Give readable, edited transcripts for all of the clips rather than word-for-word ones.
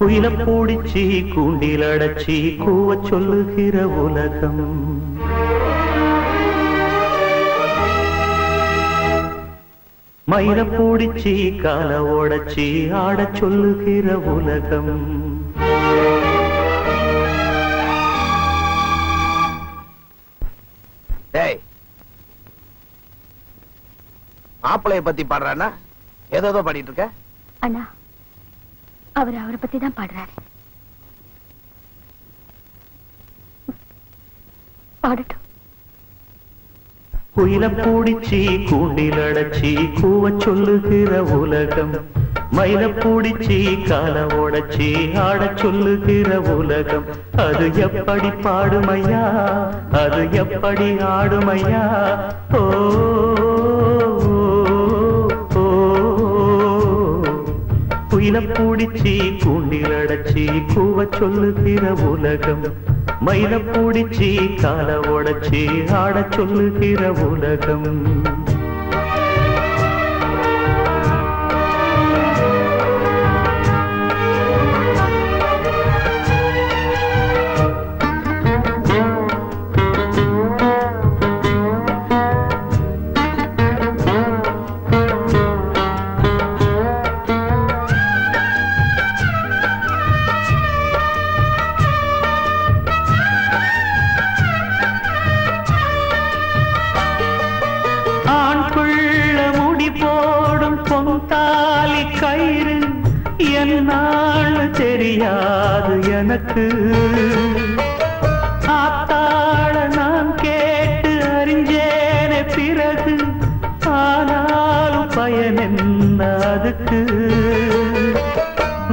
குயில பூடிச்சி கூண்டில் அடைச்சி கூவ சொல்லுகிற உலகம். மயில பூடிச்சி கால ஓடச்சி ஆட சொல்லுகிற உலகம். மாப்பிளைய பத்தி பாடுறானா? ஏதோ பாடிட்டு இருக்க அண்ணா. அவரை பத்தி தான் பாடுறாரு. பாடட்டும். குயில பூடிச்சி கூண்டில் அடைச்சி கூவ சொல்லுகிற உலகம். மயில பூடிச்சி கால ஓடச்சி ஆட சொல்லுகிற உலகம். அது எப்படி பாடுமையா, அது எப்படி ஆடுமையா? ஓ குயில பூடிச்சி கூண்டில் அடைச்சி கூவ சொல்லுகிற உலகம். மயில பூடிச்சி கால ஓடச்சி ஆட சொல்லுகிற உலகம். தாலி கயிறு என்னான்னு தெரியாது எனக்கு. ஆத்தாள நான் கேட்டு அறிஞ்சேனே பிறகு, ஆனாலும் பயன் என்ன அதுக்கு?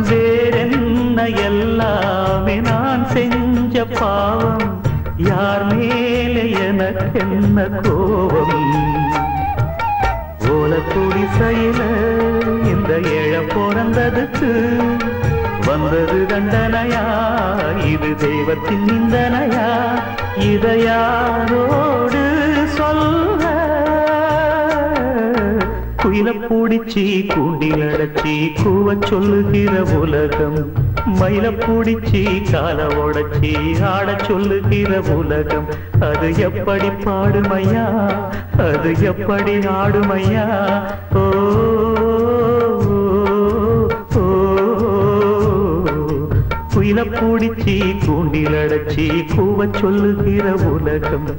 வேறென்ன எல்லாமே நான் செஞ்ச பாவம், யார் மேலே எனக்கு என்ன கோபம்? ஓலக்கூடி செயல இந்த ஏழ பிறந்ததுக்கு வந்தது தண்டனையா, இது தெய்வத்தின் நிந்தனையா? இதை யாரோடு சொல்ல? குயில பூடிச்சி கூண்டில் அடைச்சி கூவ சொல்லுகிற உலகம். மயில பூடிச்சி கால ஓடச்சி ஆட சொல்லுகிற உலகம். அது எப்படி பாடுமையா, அது எப்படி ஆடுமையா? ஓ குயில பூடிச்சி கூண்டில் அடைச்சி கூவ சொல்லுகிற உலகம்.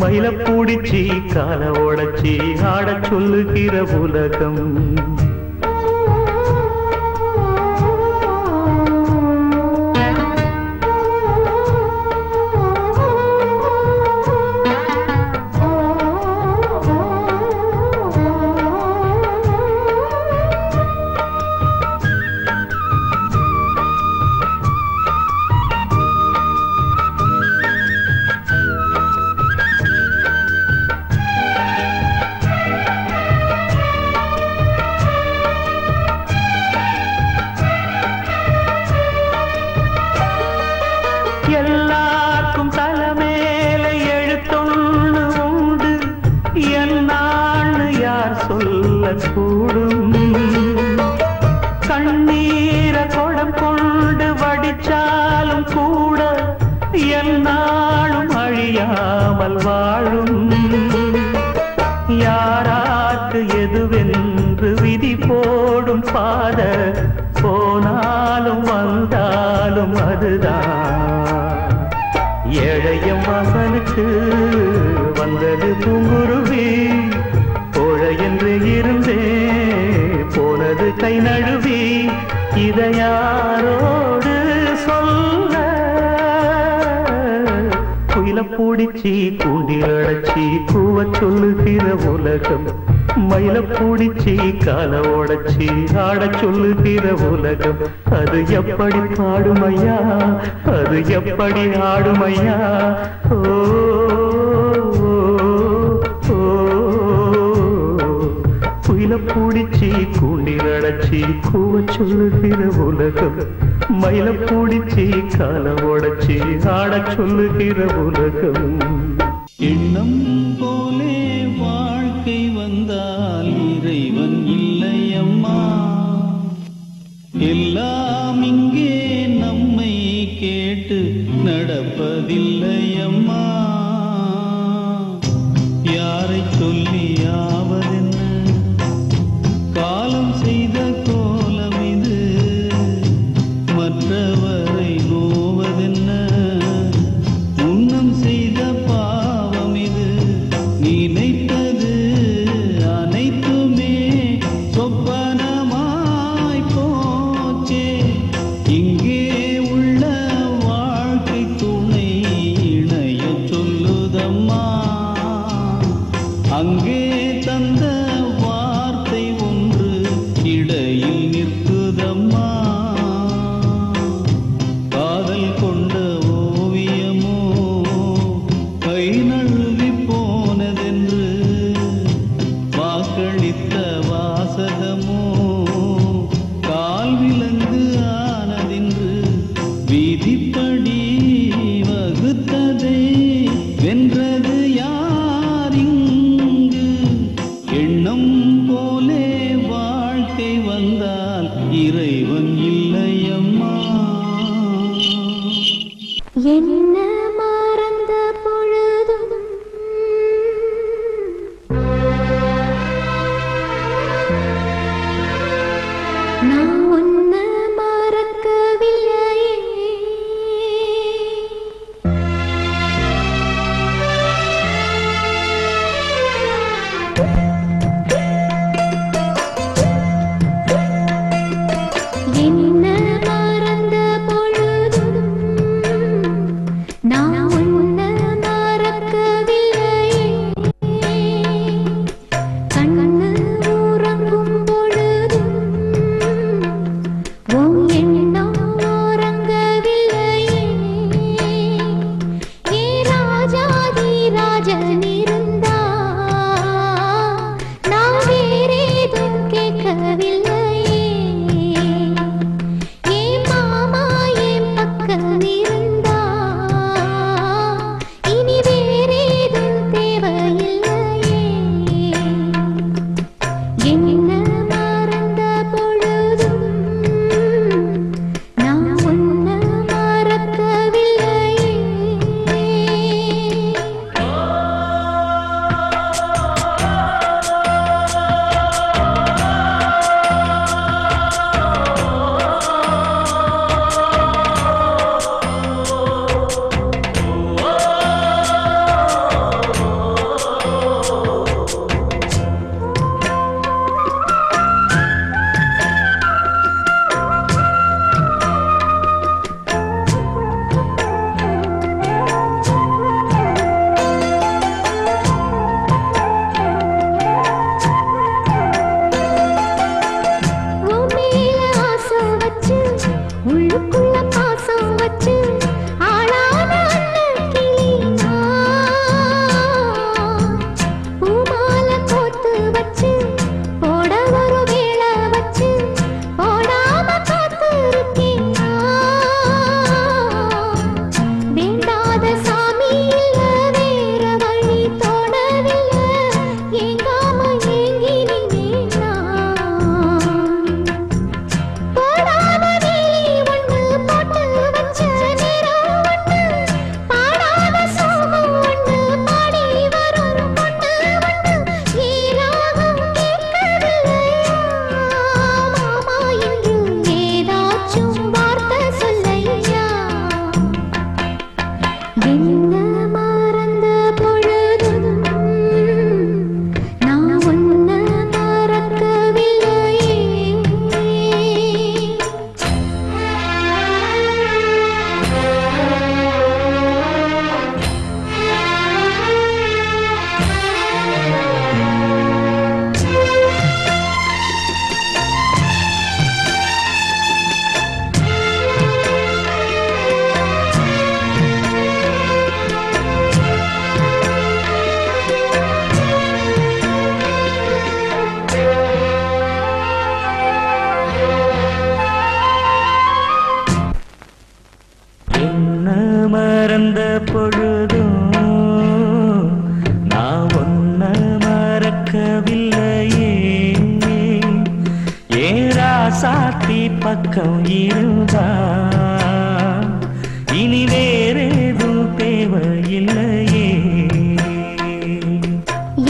மயில பூடிச்சி கால ஓடச்சி ஆட சொல்லுகிற உலகம். எல்லாருக்கும் தலைமேல எழுத்தொன்னு உண்டு, என்னான்னு யார் சொல்ல கூடும்? கண்ணீர கொடம் கொண்டு வடிச்சாலும் கூட என்னாலும் அழியாமல் வாழும். யாராக்கு எதுவென்று விதி போடும் பாத, போனாலும் வந்தாலும் அதுதான். ஏழையம் வாசலுக்கு வந்தது பூங்குருவி, கோழை என்று இருந்தே போனது கை நழுவி. இதை யாரோடு சொல்ல? குயில பூடிச்சி கூண்டில் அடைச்சி கூவ சொல்லுகிற உலகம். மயில பூடிச்சி கால ஓடச்சி ஆட சொல்லுகிற உலகம். அது எப்படி பாடுமையா, அது எப்படி ஆடுமையா? ஓ குயில பூடிச்சி கூண்டில் அடைச்சி கூவ சொல்லுகிற உலகம். மயில பூடிச்சி கால ஓடச்சி ஆட சொல்லுகிற உலகம். எண்ணம் போலே வாழ்க்கை வந்தால் இறைவன் இல்லையம்மா, எல்லாம் இங்கே அழைப்பதில்லையம்மா. யாரை சொல்லியாவதென்ன, காலம் செய்த கோலம் இது. மற்றவரை நோவதென்ன, முன்னம் செய்த பாவம் இது. நினைத்தது அனைத்துமே சொப்பனமாய் போச்சே. இங்கே உள்ள வாழ்க்கை துணை இணைய சொல்லுதம்மா. அங்கே தந்த வார்த்தை ஒன்று இடையில் நிற்குதம்மா. காதல் கொண்ட ஓவியமோ கை நழுவி போனதென்று, வாக்களித்த வாசகமோ கால் விலங்கு ஆனதென்று, விதிப்படி வகுத்ததை வென்றது யாரிங்கு? எண்ணம் போலே வாழ்க்கை வந்தால் இறைவன் இல்லையம்மா. என்ன மறந்த பொழுதும் நான் உன்னை மறக்கவில்லையே. என்ன மறந்த பொழுதும் நான் உன்னை மறக்கவில்லையே. கண்ணு உறங்கும் பொழுதும் உன் எண்ணம் உறங்கவில்லையே. ஏ ராஜாதி ராஜன் இருந்தா நான் வேறேதும் கேட்கவில்லையே. ஏ மாமா என் பக்கம் இருந்தா இனி வேறேதும் தேவையில்லையே. என்ன மறந்த பொழுதும் நான் உன்னை மறக்கவில்லையே. உன் மேல ஆசை வச்சு உள்ளுக்குள்ள பாசம் வச்சு ஆளான அண்ணன் கிளி நான். பூமால கோத்து வச்சு போட ஒரு வேளை வச்சு போடாம காத்திருக்கேன் நான். வேண்டாத சாமி இல்ல வேற வழி தோணவில்லை. ஏங்காம ஏங்கி நின்னேன் நான். போடாம வேலி ஒண்ணு போட்டு வச்ச நேரம் ஒண்ணு, பாடாத சோகம் ஒண்ணு பாடி வரும் பொண்ணு ஒண்ணு. ஏராகம் கேட்கவில்லையா மாமா என்று ஏதாச்சும் வார்த்தை சொல்லையா. என்ன மறந்த பொழுதும் நான் உன்னை மறக்கவில்லையே. என்ன மறந்த பொழுதும் நான் உன்னை மறக்கவில்லையே. ராசாத்தி பக்கம் இருந்தா இனி வேறேதும் இல்லையே.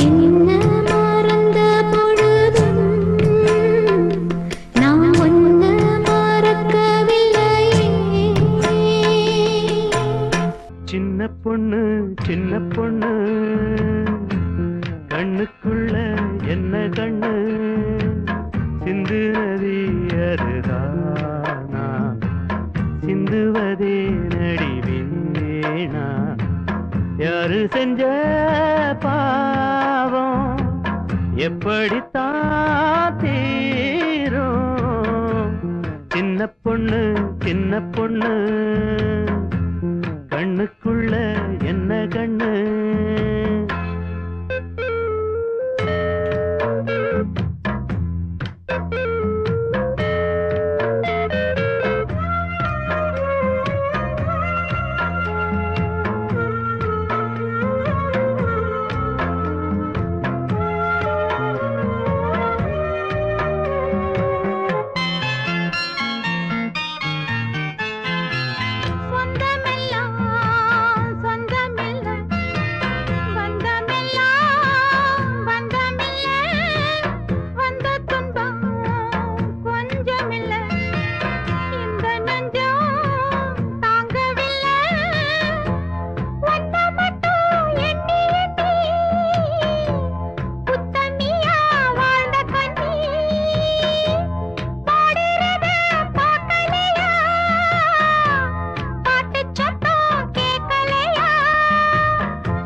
என்ன மறந்த பொழுதும் நான் ஒன்ன மறக்கவில்லையே. சின்ன பொண்ணு கண்ணுக்குள்ள என்ன கண்ணு, சிந்து நதி அருதானா, சிந்துவதே நடிவேனா. யாரு செஞ்ச பாவம் எப்படித்தான் தீரும். சின்ன பொண்ணு கண்ணுக்குள்ள என்ன கண்ணு.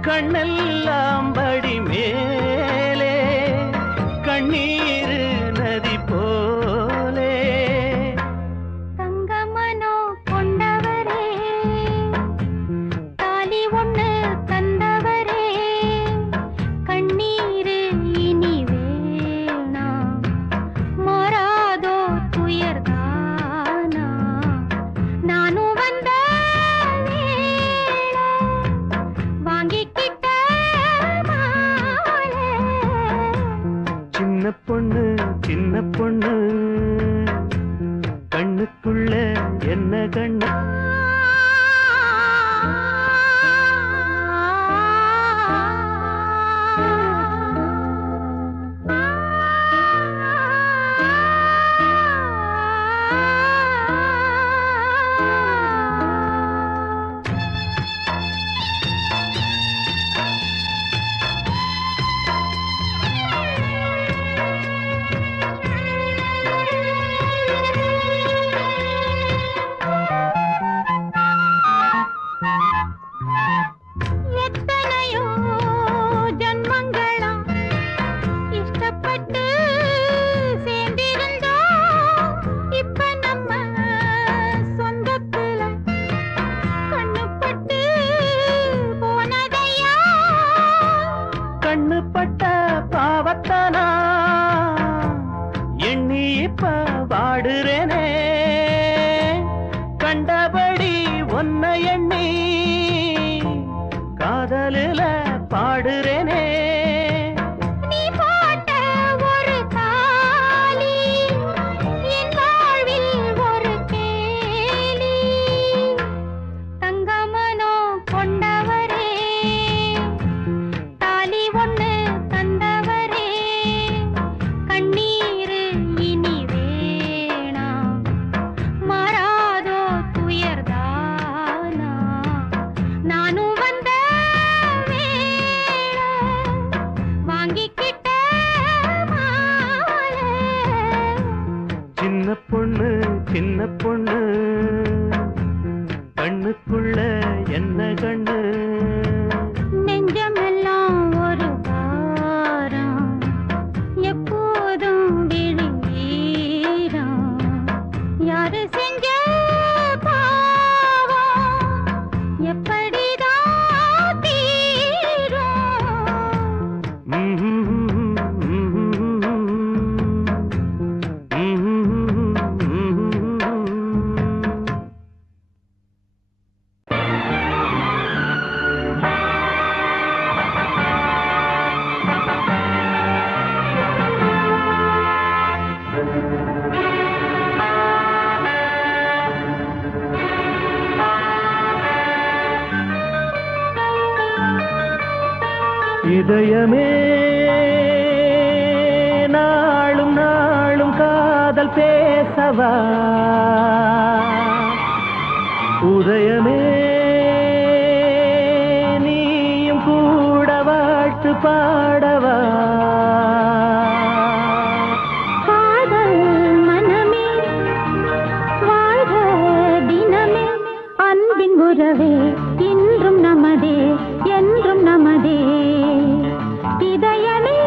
கண்ணெல்லாம் படி மேலே கண்ணீர் நதி போலே. தங்கமனோ கொண்டவரே, தாலி ஒண்ணு தந்தவரே, கண்ணீர் இனி வேணாம், மாறாதோ துயர்தானா. நானும் வந்த வாங்கிக்கிட்ட மாலை. சின்ன பொண்ணு கண்ணுக்குள்ள என்ன கண்ணு. எத்தனையோ ஜன்மங்களா இஷ்டப்பட்டு சேர்ந்திருந்தோம், இப்ப நம்ம சொந்தத்துல கண்ணுப்பட்டு போனதையா. கண்ணுப்பட்ட பாவத்தானா எண்ணி இப்ப வாடுறேனே. கண்டபடி ஒன்ன எண்ணி காதலில பாடுறேனே. நீ போட்ட ஒரு தாலி என் வாழ்வில் ஒரு கேலி. தங்கமனோ கொண்டவரே, தாலி ஒண்ணு தந்தவரே, கண்ணீர் இனி வேணாம், மாறாதோ துயர்தானா. நானும் வந்த வேளை வாங்கிக்கிட்ட மாலை. சின்ன பொண்ணு கண்ணுக்குள்ள என்ன கண்ணு. நெஞ்சமெல்லாம் ஒரு பாரம், எப்போதும் விழுங்கீரம். யாரு செஞ்ச பாவம் எப்படிதான் தீரும். இதயமே நாளும் நாளும் காதல் பேசவா உதயமே நீயும் கூட வாழ்த்து பாடவா காதல் மனமே வாழ்க தினமே அன்பின் உறவே இன்றும் நமதே என்றும் நமதே இதயமே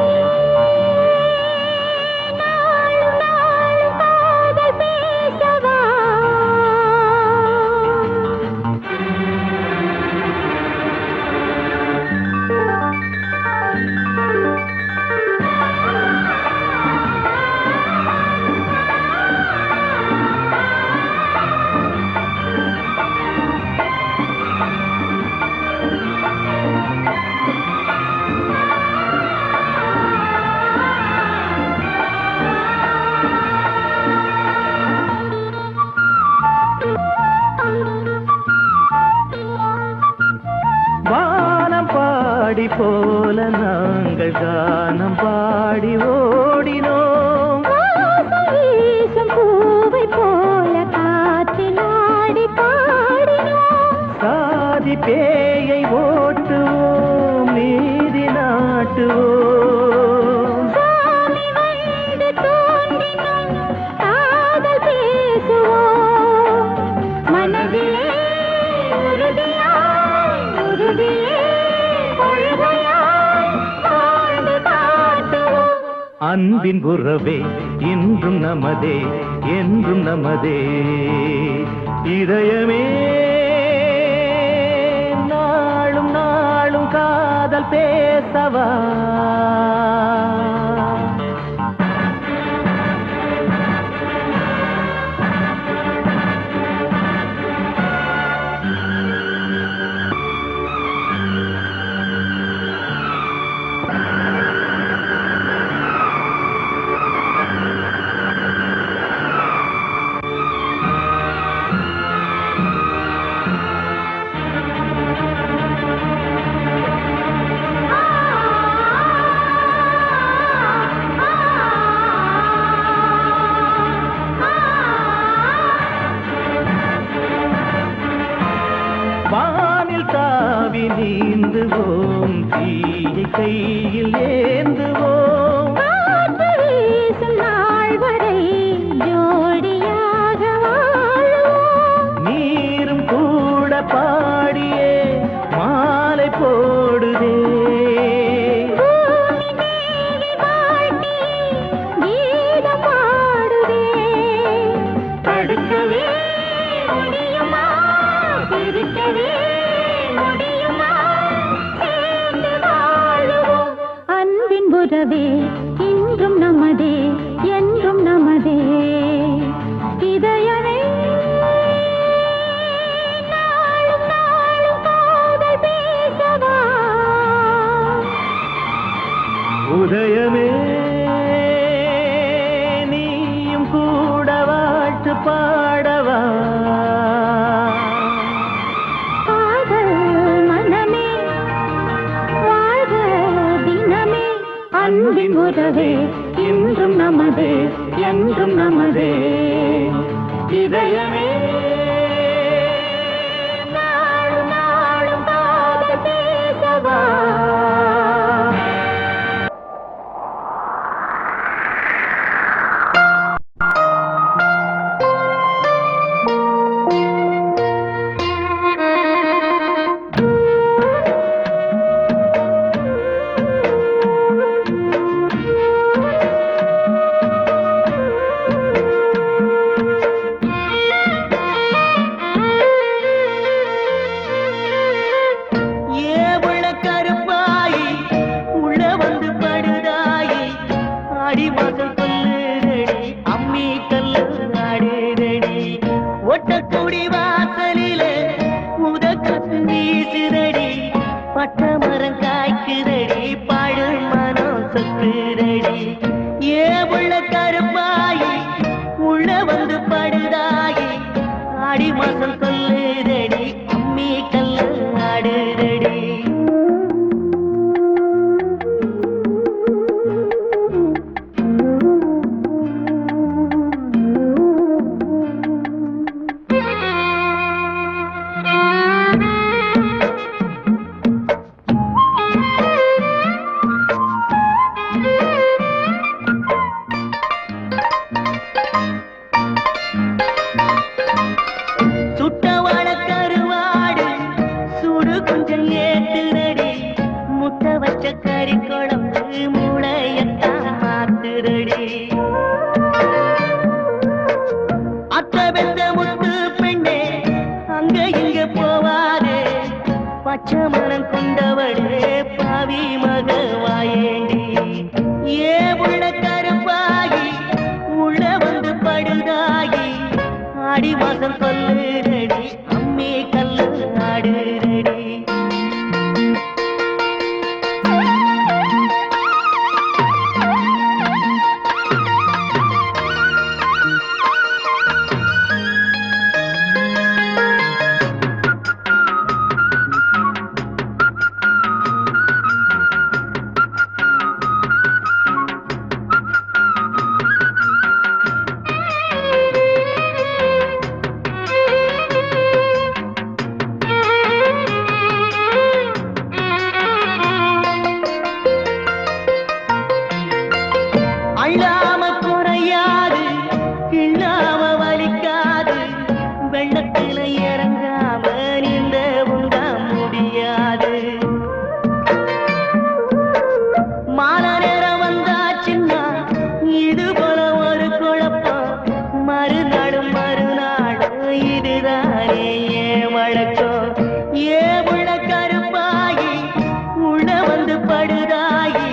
நாளும் நாளும் காதல் பேசவா வானம் பாடி போல நாங்கள் கானம் பாடி ஓடினோம் வீசும் பூவை போல காற்றிலாடி பாடினோம் சாதி பேயை ஓட்டுவோம் நீதி நாட்டுவோம் சாமி வந்து தோன்றினோம் காதல் பேசுவோம் மனதிலே உறுதியாய் உறுதியே கொள்கையாய் வாழ்ந்து காட்டுவோம் அன்பின் உறவே இன்றும் நமதே என்றும் நமதே இதயமே நாளும் நாளும் காதல் பேசவா வானில் தாவி நீந்துவோம் தீயை கையில் ஏந்துவோம் காற்று வீசும் நாள் வரை ஜோடியாக வாழுவோம் நீரும் கூட பாடியே மாலை போடுதே பூமி தேவி வாழ்த்தி கீதம் பாடுதே தடுக்கவே முடியுமா பிரிக்கவே முடியுமா சேர்ந்து வாழுவோம் அன்பின் உறவே இன்றும் நமதே என்றும் நமதே இதயமே நாளும் நாளும் காதல் பேசவா உதயமே நீயும் கூட வாழ்த்து பாடவா காதல் மனமே வாழ்க தினமே அன்பின் உறவே இன்றும் நமதே என்றும் நமதே இதயமே நாளும் நாளும் காதல் பேசவா மாசம் சொல்லுதடி அம்மி கல்லு ஆடுதடி பச்சமரம் கொண்டவளே பாவி மகவாயேண்டி ஏ உள்ள கருப்பாகி உள்ள வந்து படுதாகி ஆடி மாசம் கொல்லுரடி அம்மே கல்லு ஆடுரடி அள்ளாம குறையாது கிள்ளாம வலிக்காது வெள்ளத்தில இறங்காம நீந்த உண்ட முடியாது மாலை நேரம் வந்தாச்சுன்னா இது போல ஒரு குழப்பம் மறுநாளும் இதுதானே ஏன் வழக்கம் ஏ உள்ள கருப்பாகி உள்ள வந்து படுதாகி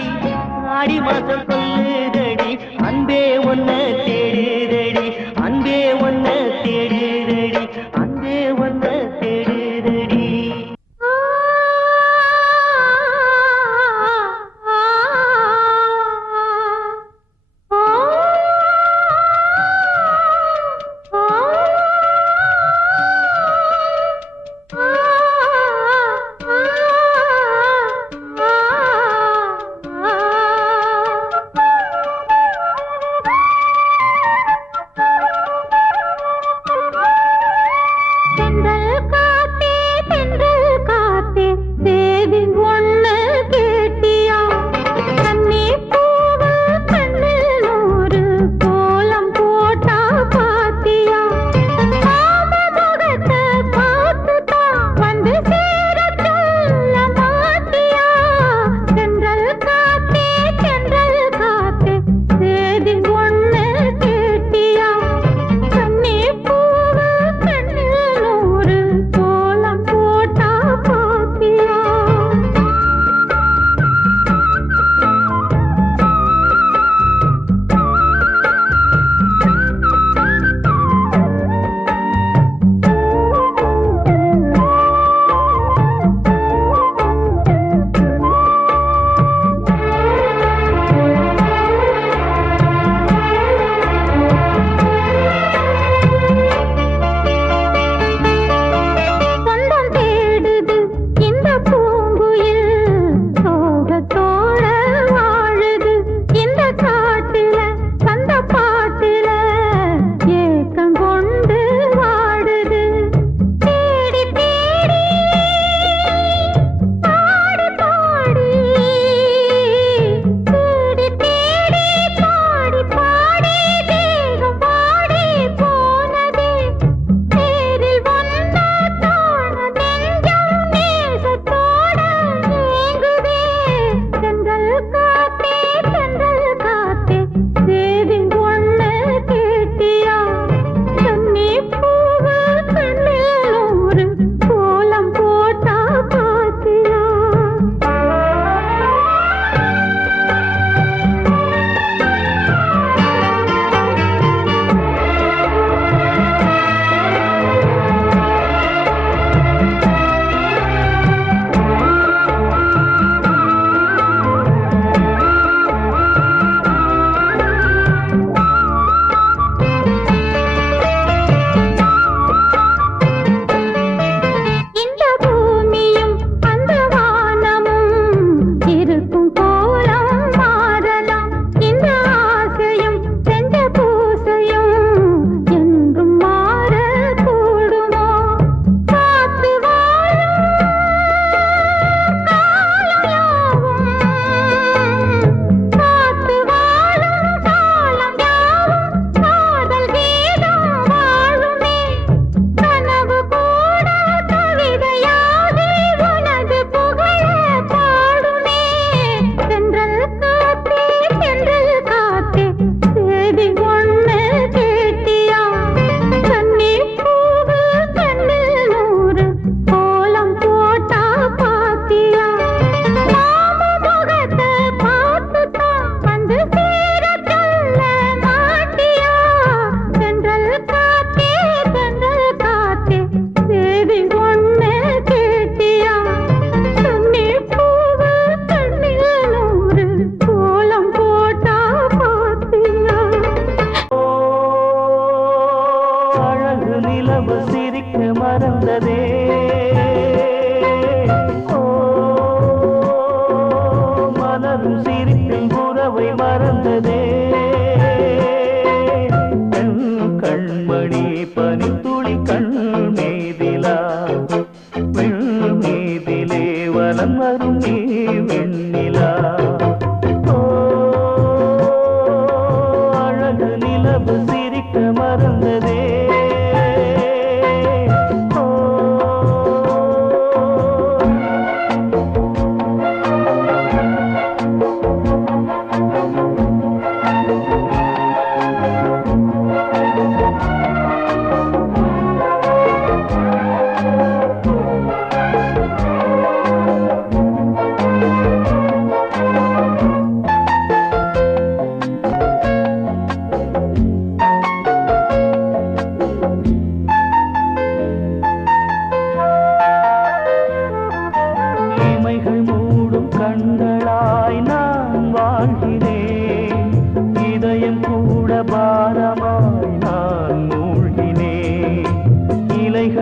ஆடி மாசம் கொல்லுதடி அன்பே ஒன்ன தேடுதடி அன்பே ஒன்ன தேடுதடி அன்பே ஒன்ன தேடு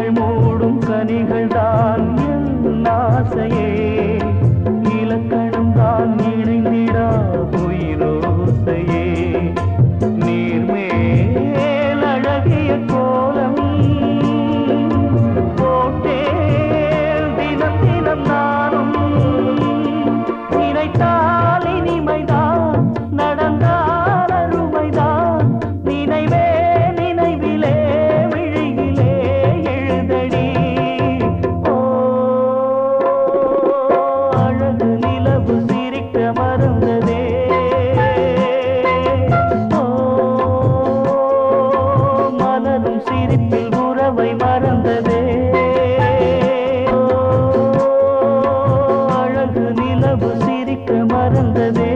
விழிகள் மூடும் கனிகள் தான் என் ஆசையே இலக்கணம் தான் இணைந்திடா உயிரோசையே நீர்மேல் அழகிய கோலம் போட்டேன் தினம் தினம் நானும் நினைத்தால் இனிமைதான் நடந்தால் அருமைதான் நினைவே நினைவிலே விழியிலே எழுதடி ஓ அழகு நிலவு சிரிக்க மறந்ததே ஓ மலரும் சிரிப்பில் உறவை மறந்ததே அழகு நிலவு சிரிக்க மறந்ததே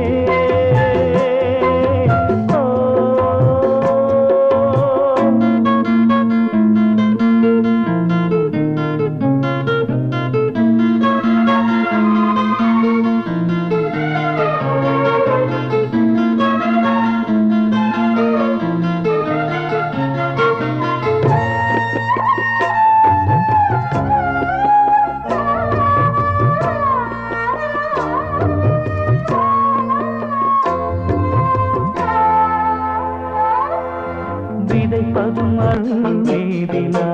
விதைப்பதும் அருள்மேதிலா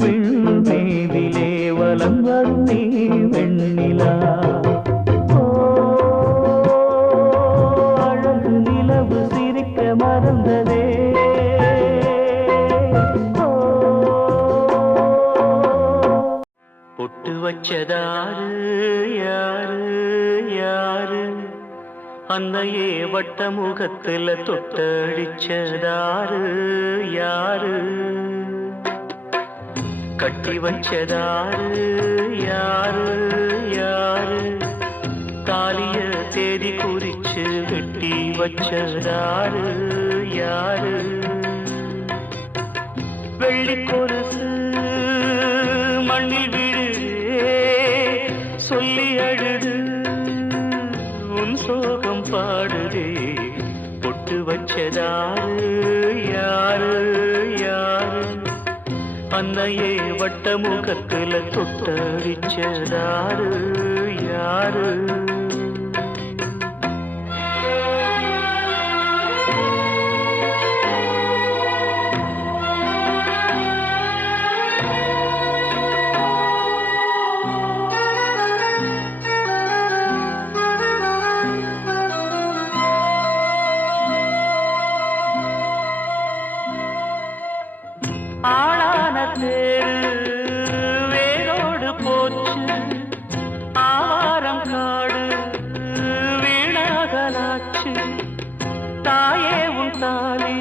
விண்மேதிலே வலம் வரும் நீ வெண்ணிலா ஓ அழகு நிலவு சிரிக்க மறந்ததே ஓ பொட்டு வச்சதாரு யாரு யாரு அந்த ஏவட்ட முகத்துல தொட்டடிச்சதாரு யாரு கட்டி வச்சதாரு யாரு யாரு தாலிய தேதி குறிச்சு வெட்டி வச்சதாரு யாரு வெள்ளி கொலுசு மண்ணில் விழுதே சொல்லி அழுது உன் சோகம் பாடுதே பொட்டு வச்சதாரு யாரு யாரு அந்த ஏவட்ட முகத்துல தொட்டடிச்சதாரு யாரு ஆளான தேரு வேரோடு போச்சு ஆவாரம் காடு வீணாகலாச்சு தாயே உன் தாலி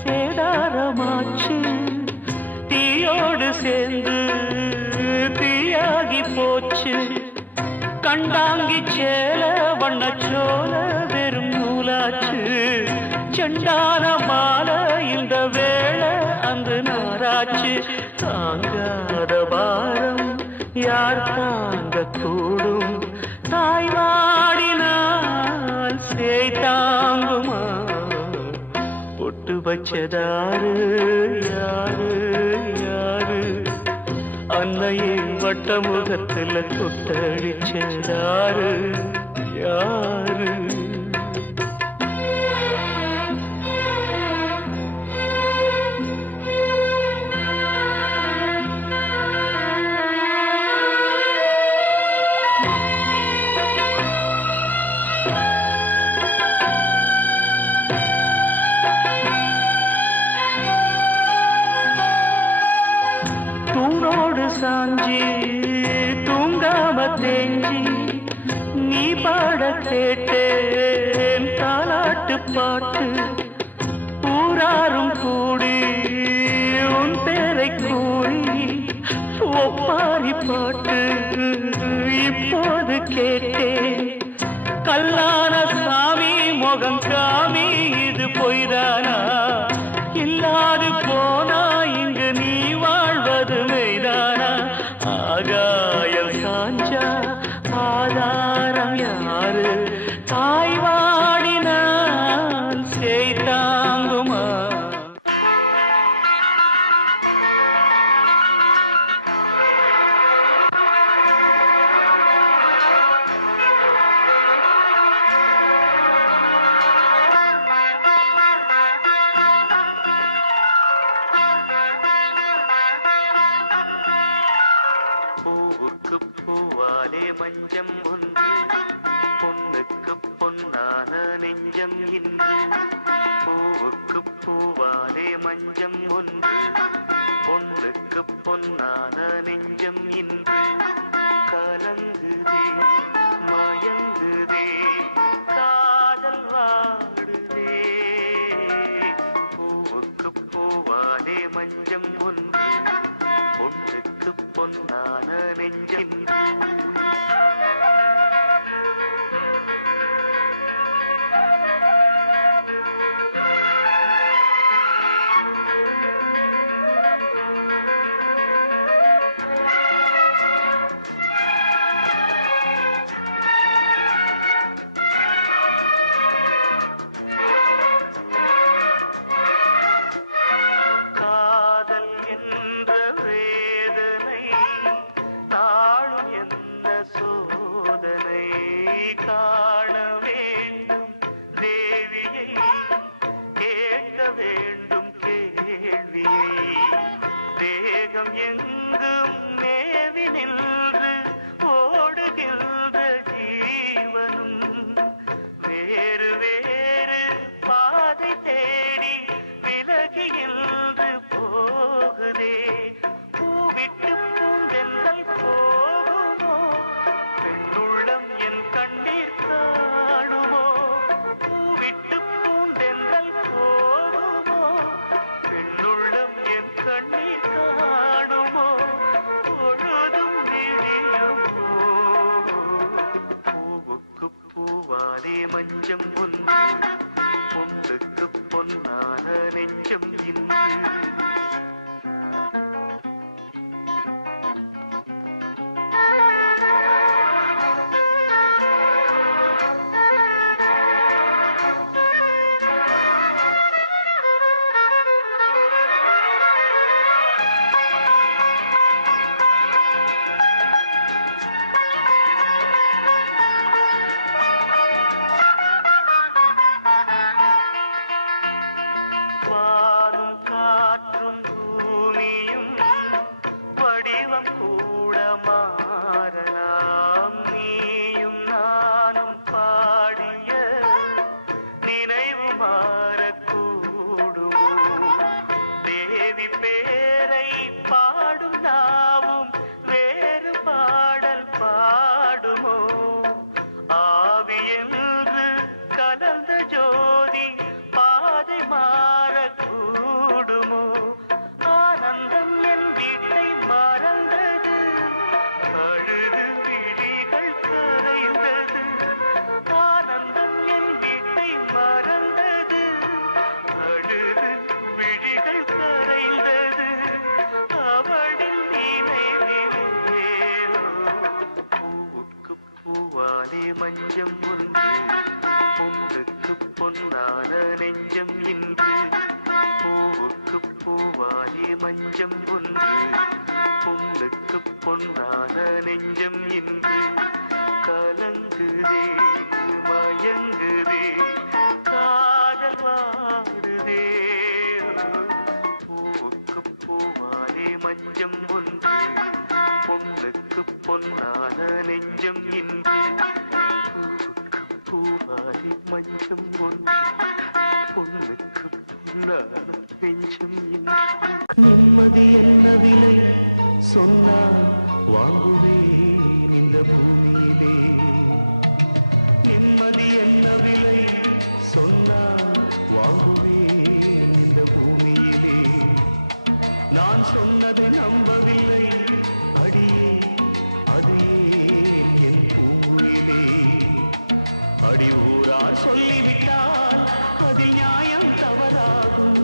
சேதாரமாச்சு தீயோடு சேர்ந்து தீயாகி போச்சு கண்டாங்கி சேல வண்ணச்சோல வெறும் நூலாச்சு செண்டான மாலை இந்த வேளை அந்த நாராச்சு தாங்காத பாரம் யார் தாங்க கூடும் தாய் வாடினால் சேய் தாங்குமா பொட்டு வச்சதாரு யாரு யாரு அன்னையே வட்ட முகத்துல தொட்டடிச்சதாரு யாரு சாஞ்சி தூங்காம தேஞ்சி நீ பாட கேட்டேன் தாலாட்டு பாட்டு ஊராரும் கூடி உன் பேரை கூறி ஒப்பாரி பாட்டு இப்போது கேட்டேன் கல்லான சாமி முகம் காமி இது பொய்தானா இல்லாது போனா இங்கு நீ வாழ்வது மெய்தானா ஆகாயம் சாஞ்சா ஆதாரம் யாரு தாய் வாடினால் சேய் தாங்குமா மஞ்சம் ஒன்று பொண்ணுக்கு பொன்னான நெஞ்சம் இன்று பூவுக்கு பூவாலே மஞ்சம் ஒன்று பொண்ணுக்கு பொன்னான நெஞ்சம் இன்று கலங்குதே மயங்குதே காதல் வாடுதே பூவுக்கு பூவாலே மஞ்சம் ஒன்று பொண்ணுக்கு பொன்னான நெஞ்சம் காண வேண்டும் தேவியை கேட்க வேண்டும் கேள்வியை தேகம் எங்கும் மேவி நின்று ஓடுகின்ற ஜீவனும் வேறு வேறு பாதை தேடி விலகின்று போகுதே பூவிட்டு பூந்தென்றல் போகுமோ பெண்ணுள்ளம் என் கண்ணீர் காணுமோ பூவிட்டு பூந்தென்றல் போகுமோ பெண்ணுள்ளம் என் கண்ணீர் காணுமோ பொழுதும் விழியுமோ பூவுக்கு பூவாலே மஞ்சம் ஒன்று பொண்ணுக்கு பொன்னான நெஞ்சம் இன்று வானும் காற்றும் பூமியும் வடிவம் கூட மாறலாம் நீயும் நானும் பாடிய நினைவு மாறக்கூடுமோ தேவி பேரை பாடும் நாவும் வேறு பாடல் பாடுமோ ஆவி என்று கலந்த ஜோதி பாதை மாறக்கூடுமோ ஆனந்தம் என் வீட்டை மறந்தது அழுது விழிகள் கரைந்தது ஆனந்தம் என் வீட்டை மறந்தது அழுது விழிகள் கரைந்தது அவளின் நினைவிலேனோ பூவுக்கு பூவாலே மஞ்சம் ஒன்று பொண்ணுக்கு பொன்னான நெஞ்சம் இன்று பூவுக்கு பூவாலே மஞ்சம் ஒன்று பொண்ணுக்கு பொன்னான நெஞ்சம் இன்று கலங்குதே மயங்குதே காதல் வாடுதே பூவுக்கு பூவாலே மஞ்சம் ஒன்று பொண்ணுக்கு பொன்னான நெஞ்சம் இன்று பூவாலே மஞ்சம் ஒன்று பொண்ணுக்கு பொன்னான நெஞ்சம் இன்று நிம்மதி என்ன விலை சொன்னால் வாங்குவேன் இந்த பூமியிலே நிம்மதி என்ன விலை சொன்னால் வாங்குவேன் இந்த பூமியிலே நான் சொன்னதை நம்பவில்லை அடியே அது ஏன் என் பூங்குயிலே அடி ஊரார் சொல்லிவிட்டால் அதில் நியாயம் தவறாகும்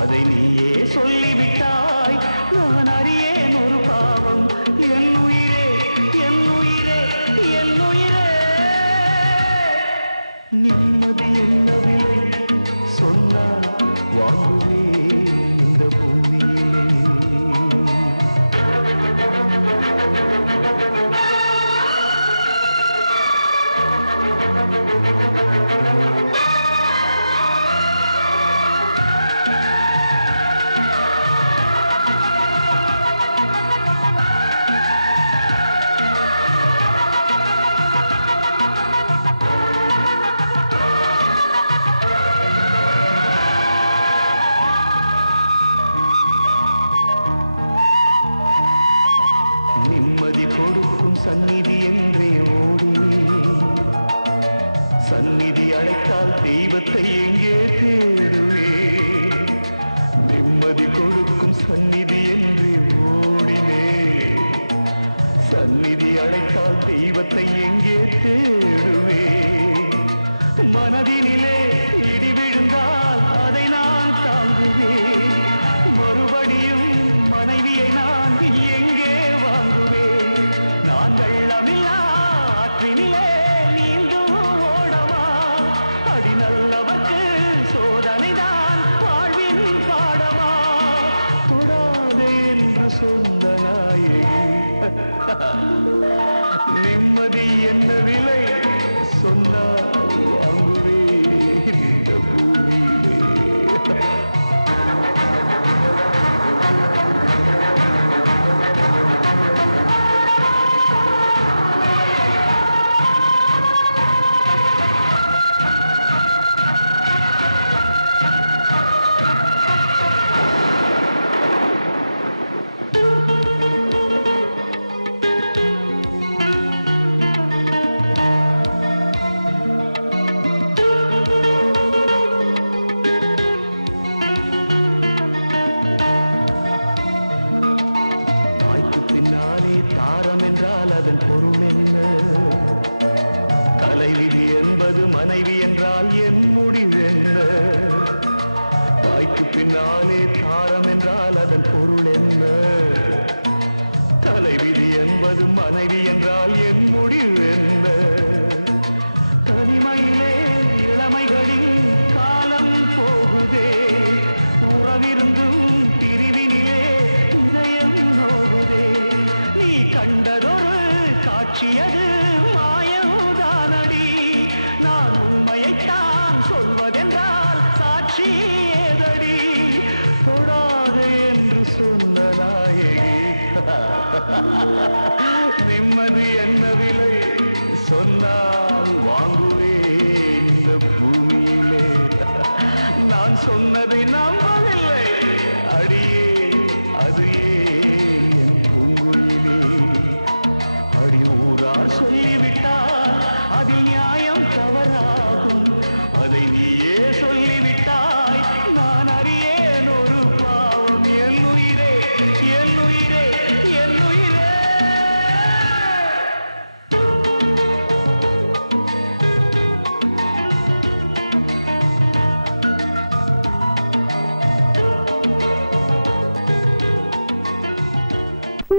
அதை நீயே சொல்லிவிட்டாய் நான் அறியேன் ஒரு பாவம் என் உயிரே என் உயிரே என் உயிரே நிம்மதி என்ன விலை சொன்னால் வாங்குவேன் இந்த பூமியிலே நிம்மதி கொடுக்கும் சந்நிதி என்றே ஓடினேன். சந்நிதி அழைத்தால் தெய்வத்தை எங்கே தேடுவேன்? நிம்மதி கொடுக்கும் சந்நிதி என்றே ஓடினேன். சந்நிதி அழைத்தால் தெய்வத்தை எங்கே தேடுவேன்? மனதினிலே இடி விழுந்தால் அதை நான் தாங்குவேன். மறுபடியும் மனைவியை நான் எங்கே வாங்குவேன்? நான் வெள்ளமில்லா ஆற்றினிலே நீந்தும் ஓடவா? அடி நல்லவர்க்கு சோதனைதான் வாழ்வின் பாடமா? தொடாதே என்று சொந்த நாயகி, நிம்மதி என்ன விலை சொன்னால் வாங்குவேன் இந்த பூமியிலே. பின்னாலே தாரம் என்றால் அதன் பொருள் என்ன? தலைவிதி என்பது மனைவி என்றால் என் முடிவென்ன? தாய்க்கு பின்னாலே தாரம் என்றால் அதன் பொருள் என்ன? தலைவிதி என்பது மனைவி என்றால் என் முடிவென்ன? தனிமையிலே இளமைகளின் காலம் போகுதே, உறவிருந்தும் பிரிவினிலே இதயம் நோகுதே. நீ கண்டதொரு காட்சியது மாயவுதானடி. நான் உண்மையைத்தான் சொல்வதென்றால் சாட்சி ஏதடி? தொடாது என்று சொன்ன நாயகி, நிம்மதி என்ன விலை சொன்னால் வாங்குவேன் இந்த பூமியிலே. நான் சொன்னதை நம்பவில்லை அடியே, அது ஏன் என் பூங்குயிலே? அடி ஊரார் சொல்லிவிட்டால் அதில் நியாயம் தவறாகும். அதை நீயே சொல்லிவிட்டாய், நான் அறியேன் ஒரு பாவம். என் உயிரே, என் உயிரே, என் உயிரே.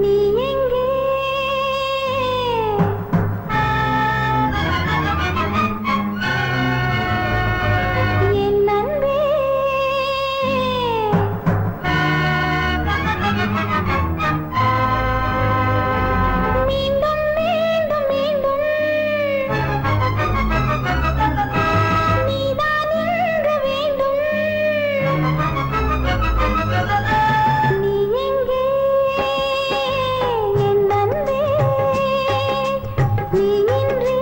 நீ எங்கே? என் அன்பே, மீண்டும் மீண்டும் மீண்டும் நீதான் இன்று வேண்டும். நீ எங்கே? என் அன்பே, நீ இன்றி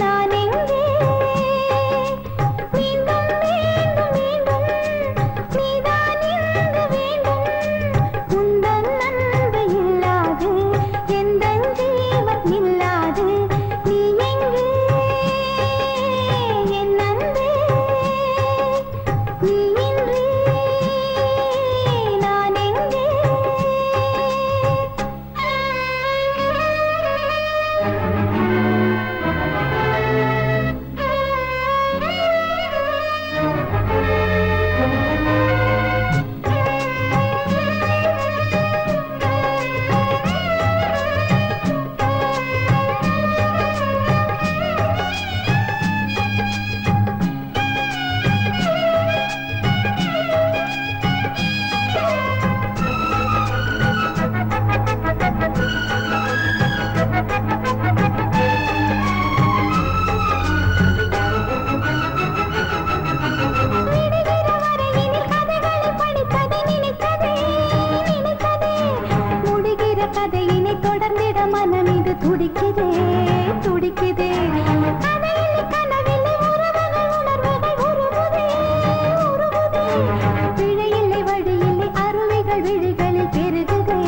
நான் எங்கே? மீண்டும் மீண்டும் மீண்டும் நீதான் இன்று வேண்டும். உந்தன் அன்பு இல்லாது எந்தன் ஜீவன் இல்லாது. நீ எங்கே? என் அன்பே, நீ இன்றி நான் எங்கே? கதையினை தொடர்ந்திட மனம் இது துடிக்குதே, துடிக்குதே. கதையிலே கனவிலே உறவுகள் உணர்வுகள் உருகுதே, உருகுதே. பிழையில்லை வழியில்லை அருவிகள் விழிகளில் பெருகுதே,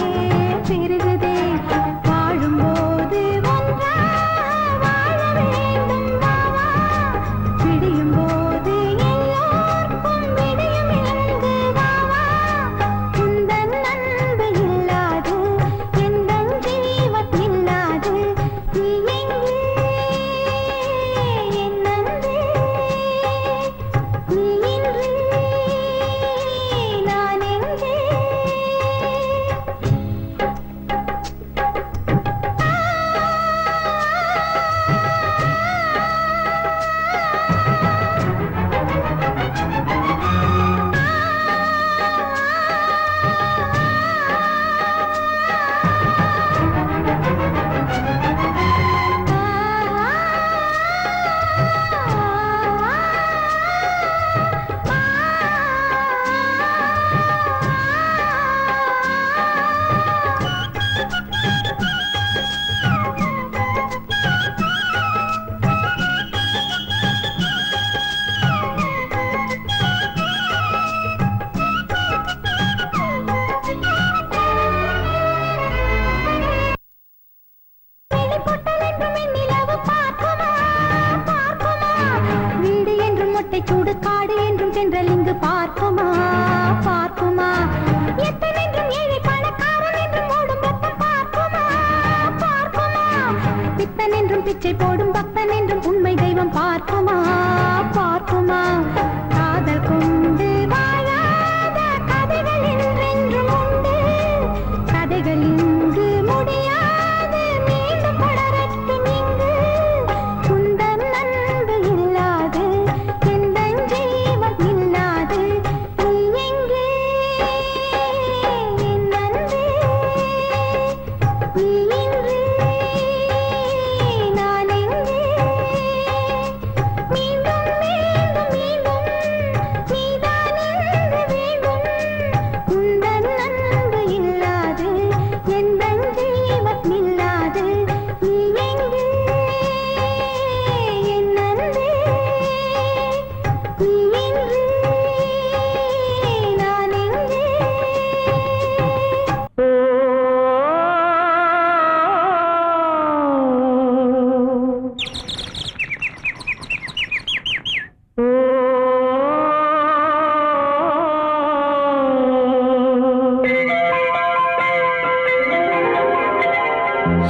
பிச்சை போடும் பக்தன் என்றும் உண்மை தெய்வம் பார்க்குமா பார்க்குமா காதல் கொண்டு வாழாத கதைகள் என்றென்றும் உண்டு கதைகள் இங்கு முடியாது மீண்டும் படரட்டும் இங்கு குந்தன் அன்பு இல்லாது எந்த ஜீவன் இல்லாது நீ எங்கே என் அன்பே நீ இன்று நான் எங்கே மீண்டும் மீண்டும் மீண்டும் நீதான் என்று வேண்டும் உந்தன் அன்பு இல்லாது எந்த ஜீவன் இல்லாது நீ எங்கே என் அன்பே நீ இன்று நான் எங்கே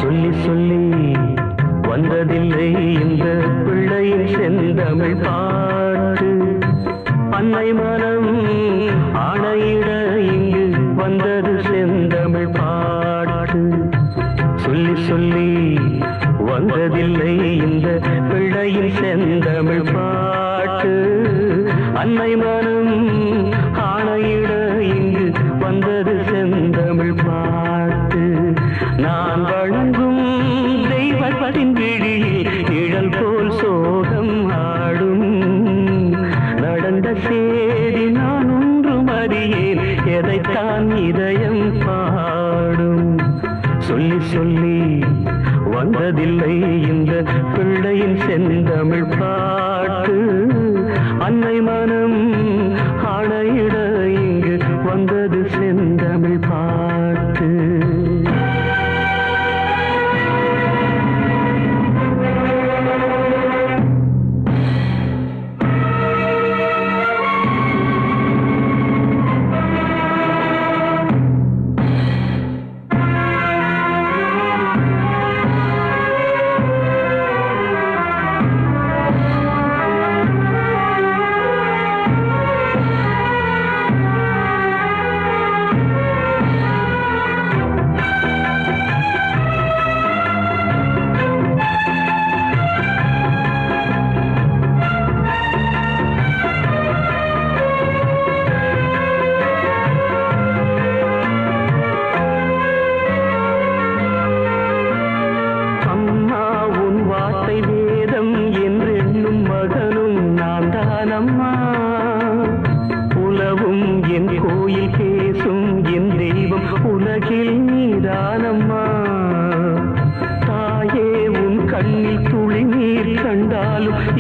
சொல்லி சொல்லி வந்ததில்லை இந்த பிள்ளையின் செந்தமிழ் பாட்டு அன்னை மனம் ஆணையிட இங்கு வந்தது செந்தமிழ் பாட்டு சொல்லி சொல்லி வந்ததில்லை இந்த பிள்ளையின் செந்தமிழ் பாட்டு அன்னை மனம் ஆணையிட இங்கு வந்தது செந்தமிழ் பாட்டு நான் வணங்கும் தெய்வத்தின் விழியில் நிழல் போல் சோகம் ஆடும் நடந்த சேதி நான் ஒன்றும் அறியேன் எதைத்தான் இதயம் பாடும் சொல்லி சொல்லி வந்ததில்லை இந்த பிள்ளையின் செந்தமிழ் பாட்டு அன்னை மனம் ஆணையிட இங்கு வந்தது செந்தமிழ் பாட்டு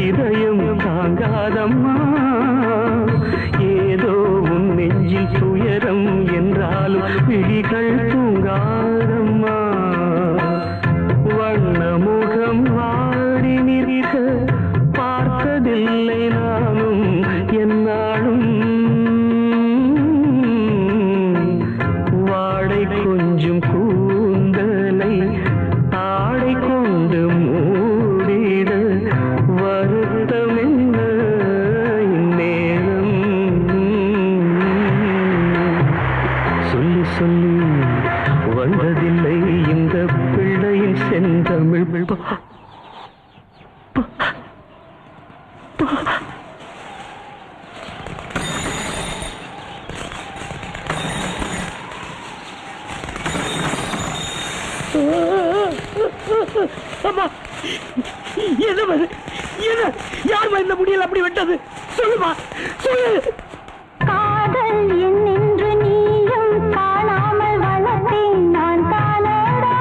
இதயம் தாங்காதம்மா ஏதோ உன் நெஞ்சில் துயரம் என்றாலும் விழிகள் தூங்காதம்மா வண்ண முகம் வாடி நிற்க பார்த்ததில்லை நானும் என்னாலும் வாடை கொஞ்சம் கூந்தலை ஆடை கொண்டு மூடிட வருத்தம் என்ன இந்நேரம் சொல்லி சொல்லி வந்ததில்லை இந்த பிள்ளையின் செந்தமிழ் யார் இந்த முடியல அப்படி விட்டது சொல்லுமா சொல்லு காதல் என்னென்று நீயும் காணாமல் வளர்த்தேன் நான் தானடா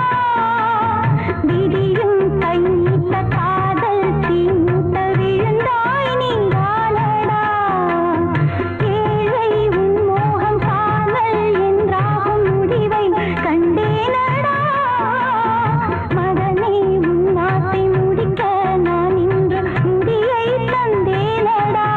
விதியும் கைத்த காதல் தீமூட்ட விழுந்தாய் நீதானடா ஏழை உன் மோகம் காதல் என்றாகும் முடிவை கண்டேனடா மகனே உன் ஆசை முடிக்க நான் இன்று முடியை தந்தேனடா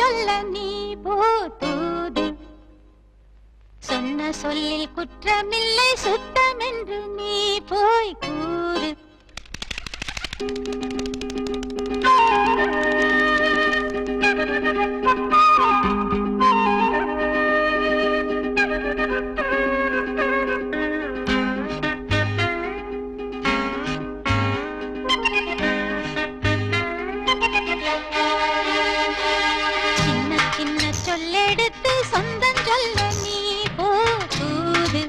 சொல்ல நீ போ தூது. சொன்ன சொல்லில் குற்றமில்லை சுத்தம் என்று நீ போய் கூறு. சொல்லெடுத்து சொந்தம் சொல்ல நீ போ தூது.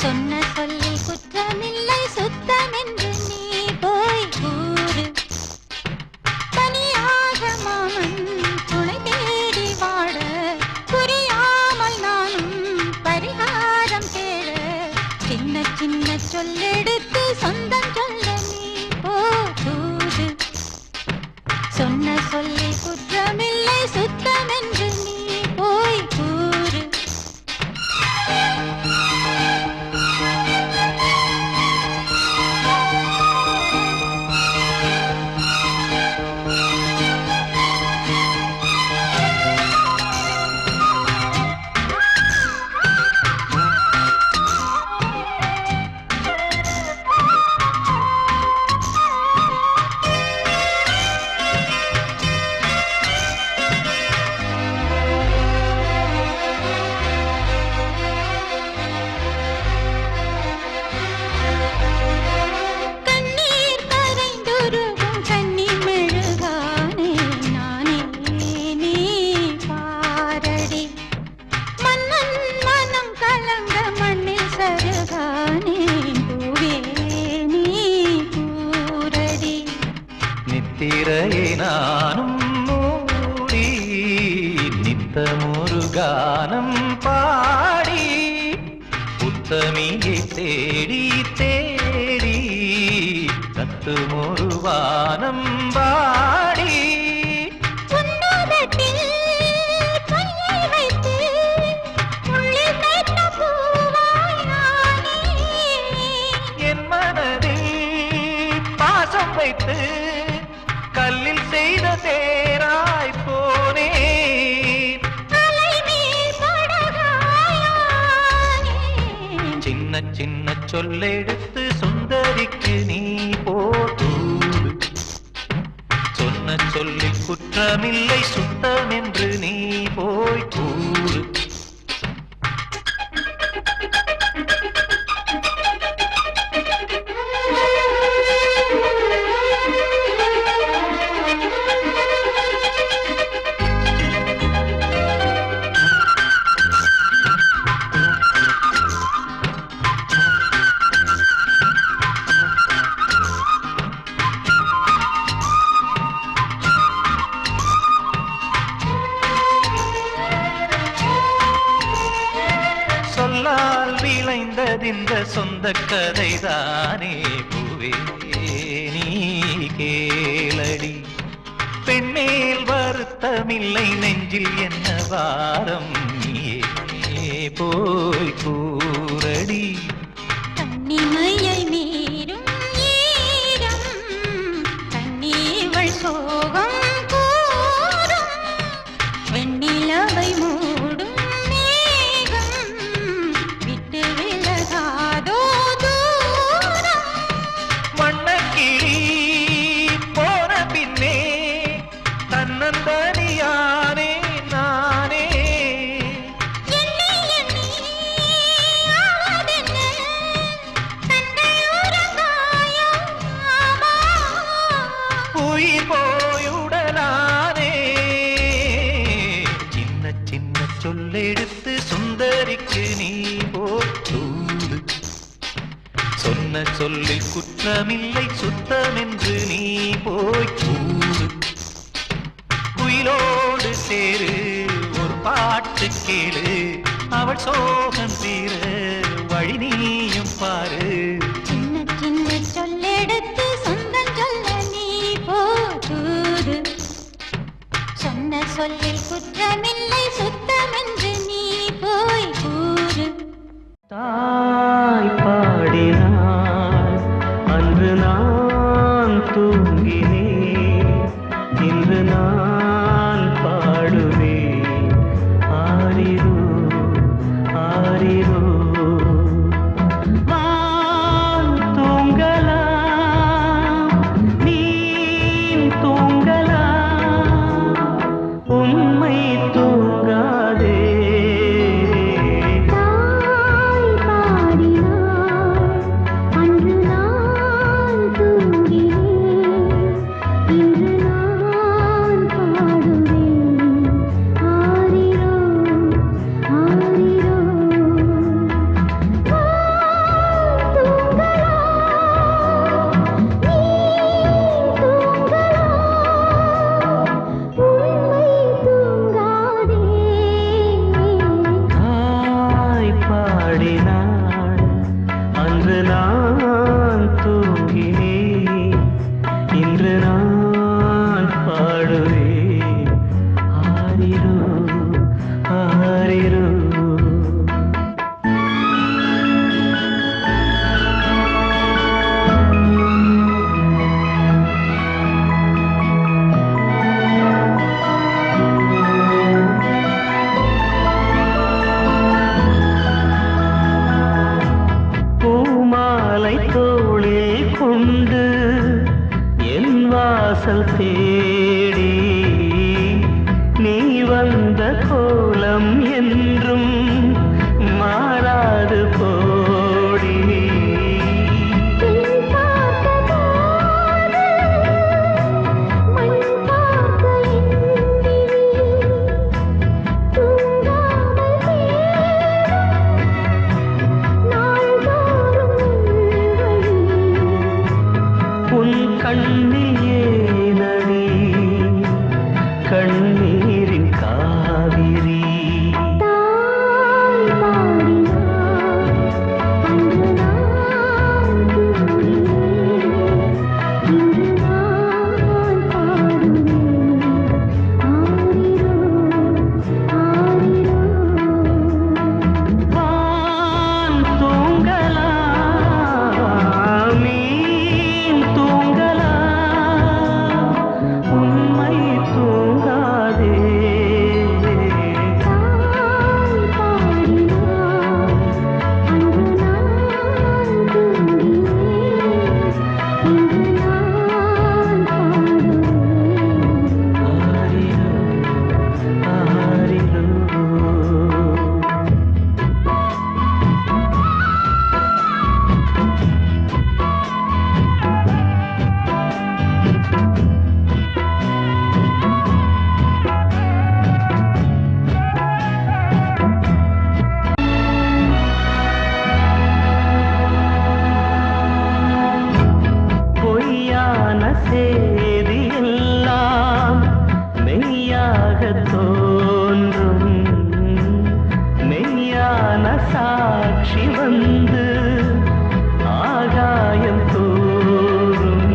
சொன்ன சொல்லில் குற்றமில்லை சுத்தம் என்று நீ போய் கூறு. தனியாக மாமன் துணை தேடி வாட புரியாமல் நானும் பரிகாரம் தேட. சின்ன சின்ன சொல்லெடுத்து சொந்தம் சொல்ல நீ போ தூது. சொன்ன சொல்லி குற்றமில்லை சுத்தம் என்று நீ போய் கூறு. நித்திரையை நானும் மூடி நித்தமொரு கானம் பாடி உத்தமியை தேடி தேடி கத்துமொரு வானம் பாடி என் மனதில் பாசம் வைத்து கல்லில் செய்த தேராய் போனே. சின்ன சின்ன சொல்லெடுத்து சுந்தரிக்கு நீ போதூது. சொன்ன சொல்லில் குற்றமில்லை சுத்தம் என்று நீ போய் கூறு. சொல்லால் விளைந்ததிந்த சொந்த கதைதானே பூவே நீ கேளடி. பெண்மேல் வருத்தமில்லை நெஞ்சில் என்ன வாரம் நீயே போய் கூறடி. கண்ணிமையை மீறும் ஈரம் கண்ணீவள் சோகம் கூறும். வெண்ணிலவை மூடும் மேகம் விட்டு விலகாதோ தூரம். வண்ணக்கிளி போன பின்னே தன்னந்தனியானே நானே. எண்ணி எண்ணி ஆவதென்ன சண்டையுறங்காயம் ஆமா. உயிர் போயுடனானே. சின்ன சின்ன சொல்லெடுத்து சுந்தரிக்கு நீ போதூது. சொன்ன சொல்லில் குற்றமில்லை சுத்தம் என்று நீ போய் கூறு. குயிலோடு சேரு ஒரு பாட்டு கேளு அவள் சோகம் தீர வழி நீயும் பாரு. சின்ன சின்ன சொல்லெடுத்து சொந்தம் சொல்ல நீ போதூது. சொன்ன சொல்லில் குற்றமில்லை சுத்தம் என்று நீ போய் கூறு. தாய் பாடினாள் அன்று நான் தூங்கினேன், இன்று நான் கண்ணீரின் காவிரி சேதியெல்லாம் மெய்யாக தோன்றும் மெய்யான சாட்சி வந்து ஆகாயம் தோறும்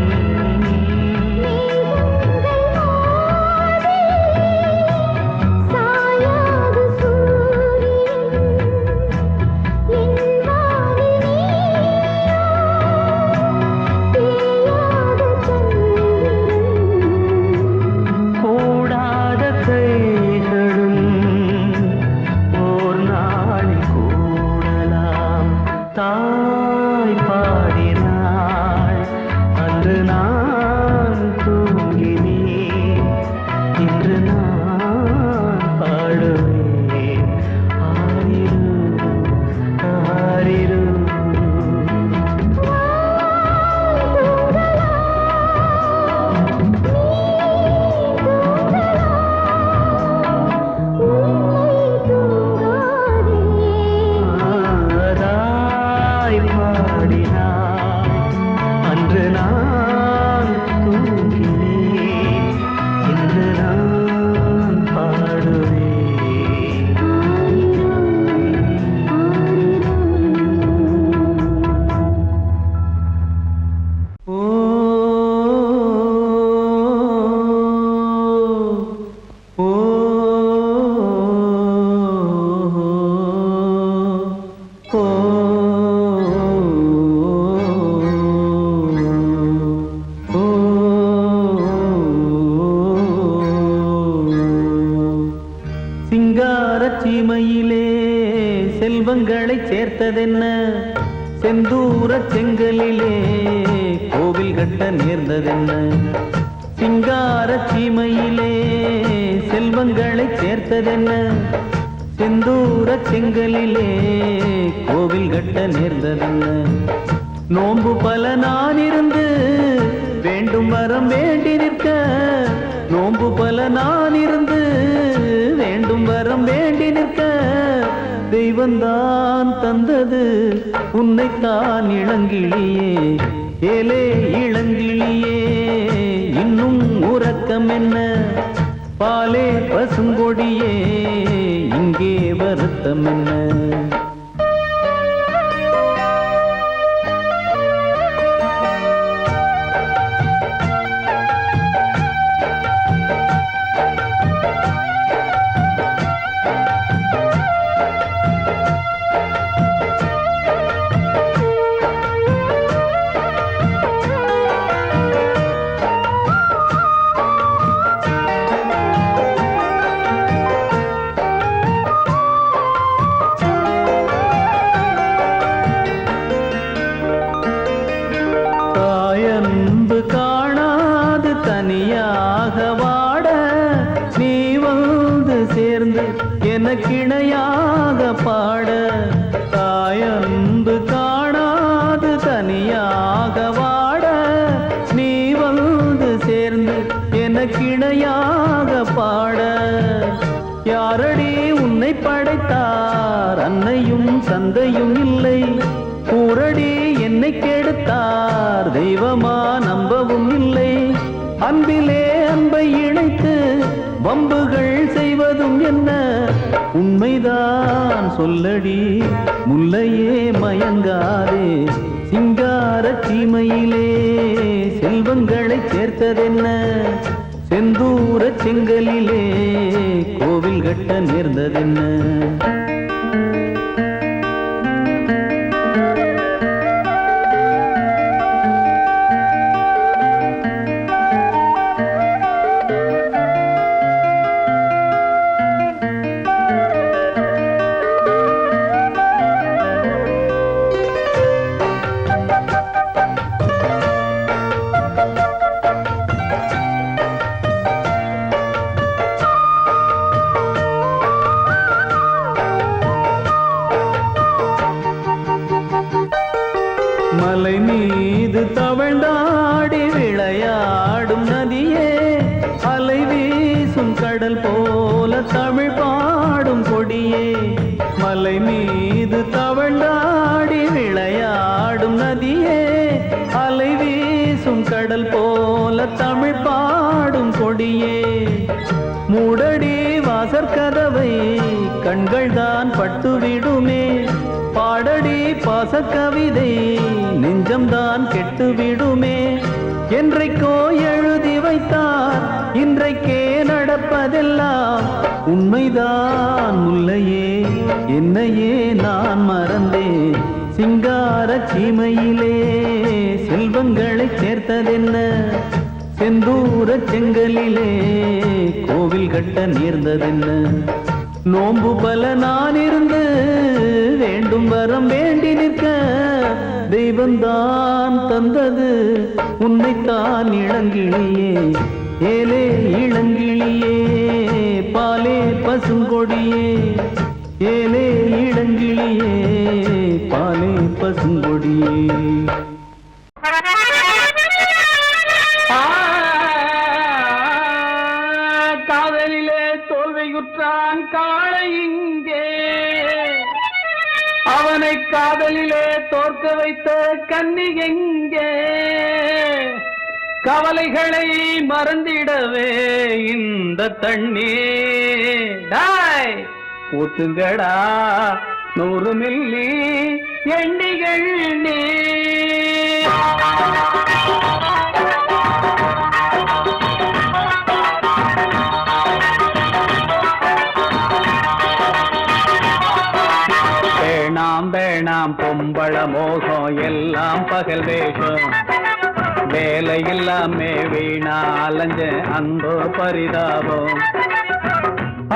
தாய் பாடினாள் அன்று நான் தூங்கினேன் இன்று நான் பாடுவேன் ஆரிரு ஆரிரு அன்று நான் தூங்கினேன் இன்று நான் பாடுவேன் ஓ ஓ ஓ சிங்காரச் சீமையிலே செல்வங்களை சேர்த்ததென்ன செந்தூரச் செங்கலிலே கோவில் கட்ட நேர்ந்ததென்ன சிங்காரச் சீமையிலே செல்வங்களை சேர்த்ததென்ன செந்தூரச் செங்கலிலே கோவில் கட்ட நேர்ந்ததென்ன நோன்பு பல நான் இருந்து வேண்டும் வரம் வேண்டி நிற்க நோன்பு பல நான் இருந்து வேண்டும் வரம் வேண்டி நிற்க தெய்வந்தான் தந்தது உன்னைத்தான் இளங்கிளியே ஏலே இளங்கிளியே இன்னும் உறக்கம் என்ன பாலே பசுங்கொடியே இங்கே வருத்தம் என்ன அன்பு காணாது தனியாக வாட நீ வந்து சேர்ந்து எனக்கிணையாக பாட தாயன்பு காணாது தனியாக வாட நீ வந்து சேர்ந்து எனக்கிணையாக பாட யாரடி உன்னை படைத்தார் அன்னையும் சந்தையும் இல்லை கூரடி என்னை கெடுத்தார் தெய்வமா நம்பவும் இல்லை அன்பிலே அன்பை இணைத்து வம்புகள் செய்வதும் என்ன உண்மைதான் சொல்லடி முல்லையே மயங்காதே சிங்கார சீமையிலே செல்வங்களை சேர்த்ததென்ன செந்தூர செங்கலிலே கோவில் கட்ட நேர்ந்ததென்ன மலை மீது தவழ்ந்தாடி விளையாடும் நதியே அலை வீசும் கடல் போல தமிழ் பாடும் கொடியே மலை மீது தவழ்ந்தாடி விளையாடும் நதியே அலை வீசும் கடல் போல தமிழ் பாடும் கொடியே மூடடி வாசற்கதவை கண்கள் தான் பட்டுவிடுமே பாடடி பாசக்கவிதை நெஞ்சம்தான் கெட்டுவிடுமே என்றைக்கோ எழுதி வைத்தார் இன்றைக்கே நடப்பதெல்லாம் உண்மைதான் முல்லையே என்னையே நான் மறந்தேன் சிங்கார சீமையிலே செல்வங்களை சேர்த்ததென்ன செந்தூர செங்கலிலே கோவில் கட்ட நேர்ந்ததென்ன நோம்பு பல நான் இருந்து வேண்டும் வரம் வேண்டி நிற்க தெய்வந்தான் தந்தது உன்னைத்தான் இளங்கிளியே ஏலே இளங்கிளியே பாலே பசுங்கொடியே ஏலே இளங்கிளியே பாலே பசுங்கொடியே காதலிலே தோல்வியுற்றான் காளை இங்கே அவனை காதலிலே தோற்க வைத்த கன்னி எங்கே கவலைகளை மறந்திடவே இந்த தண்ணீர் ஊத்துங்கடா 100 மில்லி எண்ணிகள் நீ வேணாம் பொம்பள மோகம் எல்லாம் பகல் வேஷம் வேலை இல்லாமே வீணா அலைஞ்ச அந்த பரிதாபம்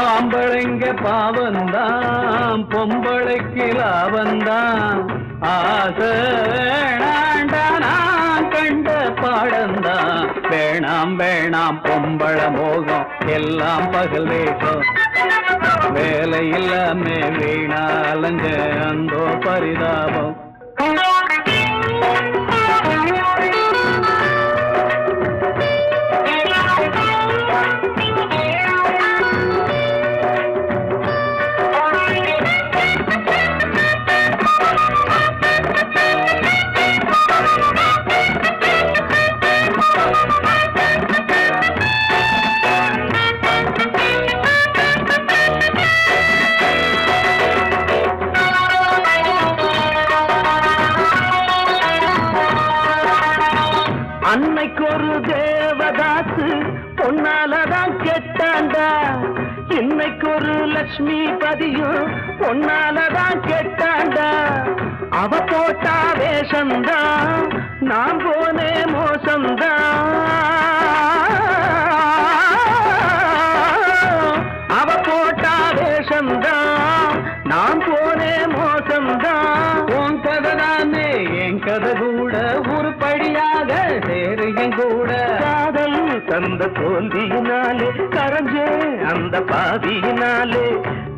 ஆம்பளைங்க பாவந்தான் பொம்பளைக்கு லாபந்தான் ஆசை வேணாண்டா நான் கண்ட பாடந்தான் வேணாம் பொம்பள மோகம் எல்லாம் பகல் வேஷம் வேலை இல்லாமே வீணா அலைஞ்ச அந்த பரிதாபம் அன்னைக்கு ஒரு தேவதாசு பொன்னாலதான் கெட்டாண்டா இன்னைக்கு ஒரு லட்சுமி பதியும் பொன்னாலதான் கெட்டாண்டா அவ போட்டா வேஷம்தான் நான் போனே மோசம்தான் அவ போட்டா வேஷம்தான் நான் போனே மோசம்தான் உன் கதை தானே என் கதை கூட உருப்படியாக சேரு என் கூட காதல் தந்த தோல்வியினாலே கரைஞ்சே அந்த பாதியினாலே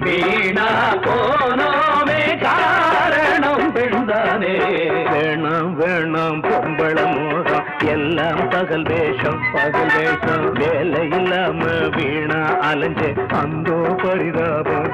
வீணா போனோமே காரணம் பெண்தானே வேணாம் பொம்பள மோகம் எல்லாம் பகல் வேஷம் வேலை இல்லாம வீணா அலைஞ்சே அந்தோ பரிதாபம்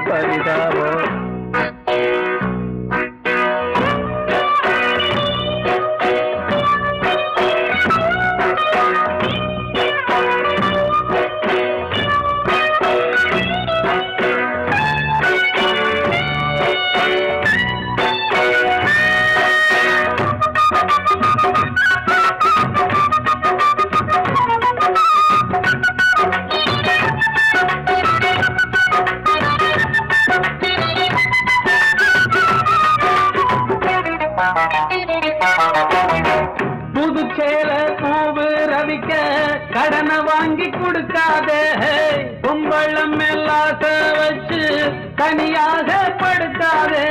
தனியாக படுத்தாதே,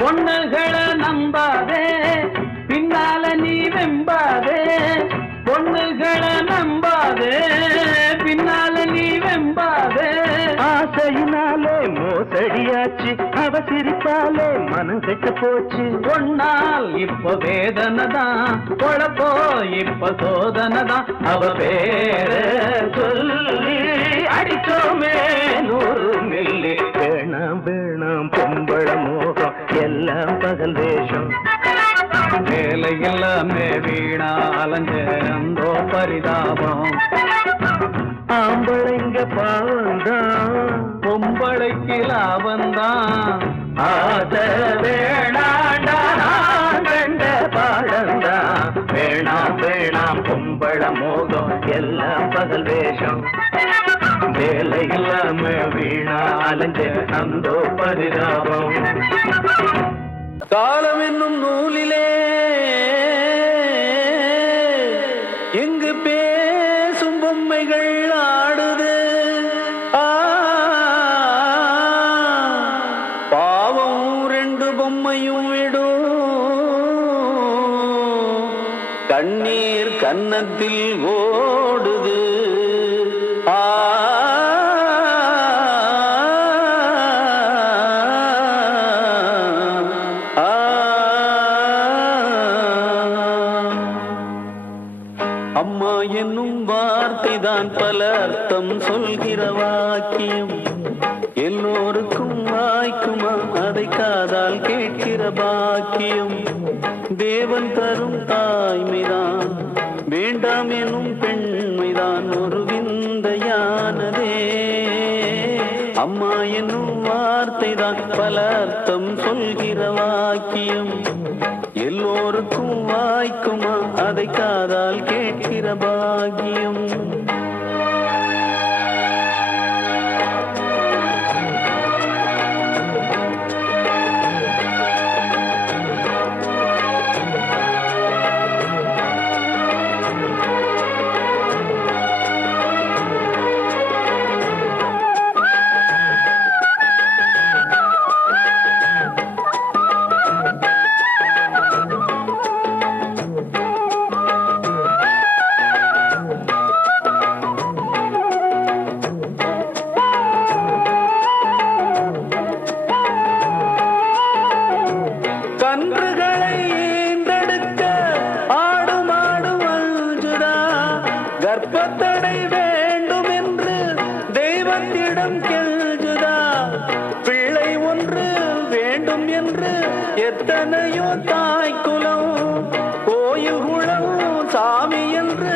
பொண்ணுகளை நம்பாதே, பின்னால நீ வெம்பாதே. பொண்ணுகளை நம்பாதே, பின்னால நீ வெம்பாதே. ஆசையினாலே மோசடியாச்சு, அவ சிரிப்பாலே மனம் கெட்டு போச்சு. பொண்ணால் இப்ப வேதனைதான், பொழப்போ இப்ப சோதனைதான். அவ பேர சொல்லி அடிச்சோமே 100 மில்லி. வேணாம் வேணாம் பொம்பள மோகம், எல்லாம் பகல் வேஷம். வேலை எல்லாமே வீணா அலஞ்சோ பரிதாபம். ஆம்பளைங்க பாவந்தான், பொம்பளைக்கு லாபந்தான். ஆசை வேணாண்டா நான் கண்ட பாடந்தான். வேணாம் வேணாம் பொம்பள மோகம், எல்லாம் பகல் வேஷம். வேலை இல்லாம வீணா அலைஞ்ச அந்த பரிதாபம். காலம் என்னும் நூலிலே எங்கு பேசும் பொம்மைகள் ஆடுது. பாவம் 2 பொம்மையும் விடும், கண்ணீர் கன்னத்தில் ஓடுது. அம்மா என்னும் வார்த்தைதான் பல அர்த்தம் சொல்கிற வாக்கியம். எல்லோருக்கும் வாய்க்குமா அதை காதால் கேட்கிற பாக்கியம். தேவன் தரும் தாய்மைதான், வேண்டாம் எனும் பெண்மைதான் ஒரு விந்தையானதே. அம்மா என்னும் வார்த்தைதான் பல அர்த்தம் சொல்கிற வாக்கியம். எல்லோருக்கும் வாய்க்குமா அதை காதால் கேட்கிற பாக்கியம். கர்ப்பத்தடை வேண்டும் என்று தெய்வத்திடம் கெஞ்சுதா. பிள்ளை ஒன்று வேண்டும் என்று எத்தனையோ தாய்க்குலம், கோயில் குளம் சாமி என்று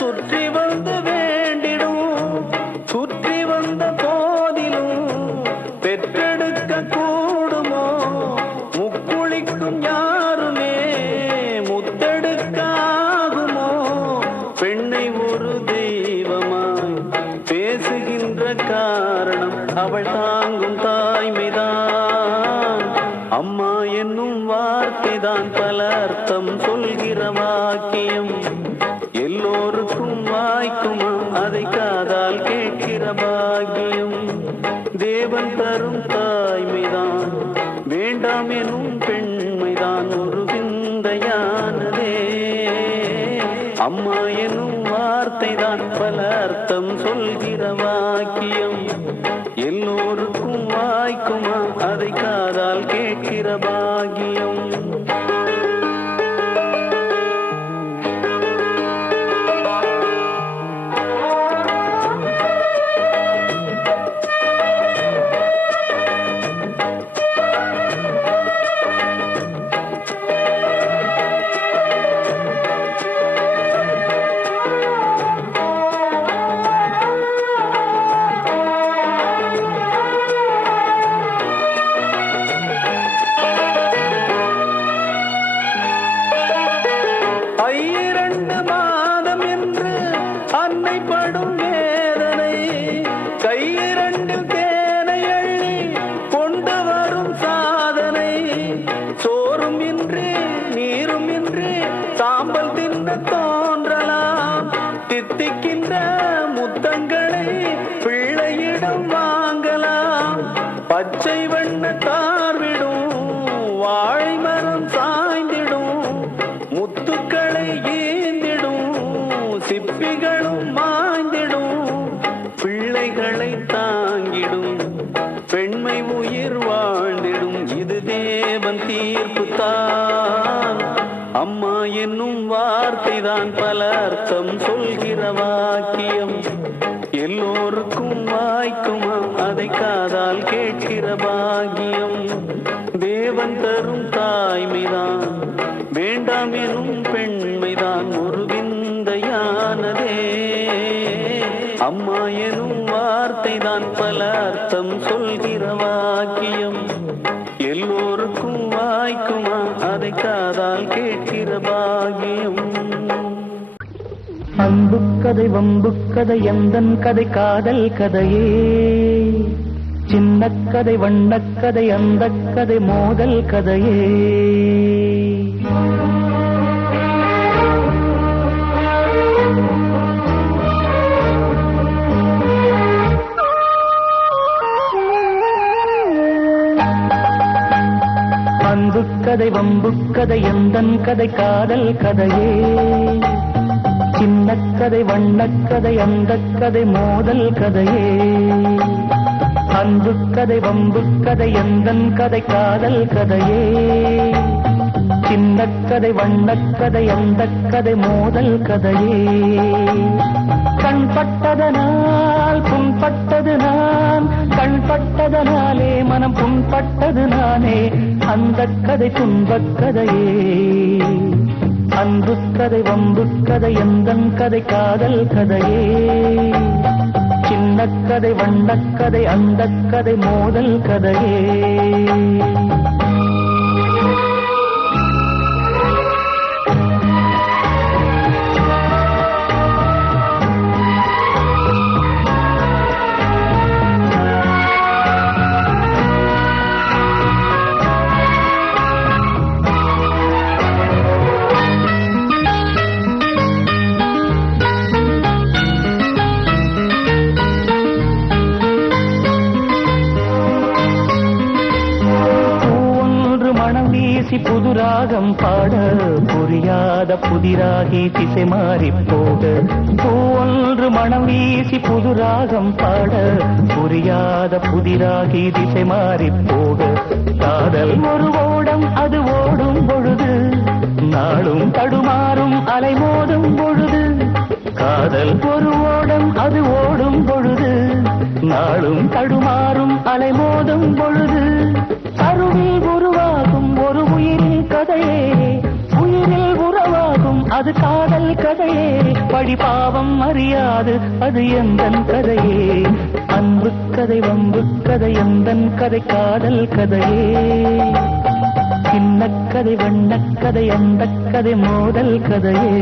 சுற்றி வந்து வேண்டிடும். சுற்றி வந்த போதிலும் பெற்றெடுக்க கூடுமோ? முக்குளிக்கும் யாருமே முத்தெடுக்காகுமோ? பெண்ணை ஒரு தெய்வமாய் பேசுகின்ற காரணம் அவள் தாங்கும் தாய்மைதான். அம்மா என்னும் வார்த்தைதான் பல அர்த்தம் சொல்கிற வாக்கியம். எல்லோருக்கும் வாய்க்குமா அதை காதால் கேட்கிற பாக்கியம். தேவன் தரும் தாய்மைதான், வேண்டாம் எனும் பெண்மைதான் ஒரு விந்தையானதே. அம்மா எனும் வார்த்தைதான் பல அர்த்தம் சொல்கிற வாக்கியம். எல்லோருக்கும் வாய்க்குமா அதை காதால் கேட்கிற பாக்கியம். என்னும் வார்த்தைதான் பல அர்த்தம் சொல்கிற வாக்கியம். எல்லோருக்கும் வாய்க்குமா அதை காதால் கேட்கிற பாக்கியம். தேவன் தரும் தாய்மைதான் வேண்டாம் எனும் பெண்மைதான் ஒரு விந்தையானதே. அம்மா எனும் வார்த்தைதான் பல அர்த்தம் சொல்கிற வாக்கியம். எல்லோருக்கும் வாய்க்குமா அதை காதால் கேட்கிற பாக்கியம். அன்புக்கதை வம்புக்கதை எந்தன் கதை காதல் கதையே. சின்னக்கதை வண்ணக்கதை அந்த கதை மோதல் கதையே. அன்புக்கதை வம்புக்கதை எந்தன் கதை காதல் கதையே. சின்னக்கதை வண்ணக்கதை அந்த கதை மோதல் கதையே. அன்புக்கதை வம்புக்கதை எந்தன் கதை காதல் கதையே. சின்னக்கதை வண்ணக்கதை அந்த கதை மோதல் கதையே. கண்பட்டதனால் புண்பட்டது நான், கண்பட்டதனாலே மனம் புண்பட்டது நானே. அந்த கதை துன்பக் கதையே. அன்புக்கதை வம்புக்கதை எந்தன் கதை காதல் கதையே. சின்னக்கதை வண்ணக்கதை அந்த கதை மோதல் கதையே. புதுராகம் பாட புரியாத புதிராகி திசை மாறி போக. பூவொன்று மனம் வீசி புதுராகம் பாட புரியாத புதிராகி திசை மாறி போக. காதல் ஒரு ஓடம் அது ஓடும் பொழுது நாளும் தடுமாறும் அலை மோதும் பொழுது. காதல் ஒரு ஓடம் அது ஓடும் பொழுது நாளும் தடுமாறும் அலை மோதும் பொழுது. அருவில் உருவாகும் ஒரு உயிரின் கதையே, உயிரில் உறவாகும் அது காதல் கதையே. படிப்பாவம் அறியாது அது எந்தன் கதையே. அன்புக்கதை வம்புக்கதை எந்தன் கதை காதல் கதையே. சின்னக்கதை வண்ணக்கதை அந்த கதை மோதல் கதையே.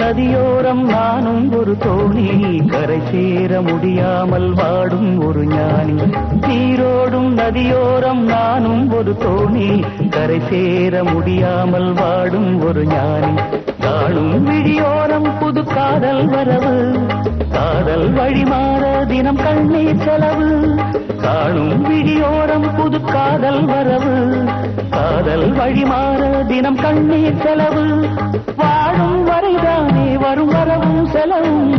நதியோரம் நானும் ஒரு தோணி, கரை சேர முடியாமல் வாடும் ஒரு ஞானி. நீரோடும் நதியோரம் நானும் ஒரு தோணி, கரை சேர முடியாமல் வாடும் ஒரு ஞானி. காணும் விழியோரம் புது காதல் வரவு, காதல் வழிமாற தினம் கண்ணீர் செலவு. காணும் விழியோரம் புது காதல் வரவு, காதல் வழிமாற தினம் கண்ணீர் செலவு. வாழும் வரைதானே வரும் வரவும் செலவும்,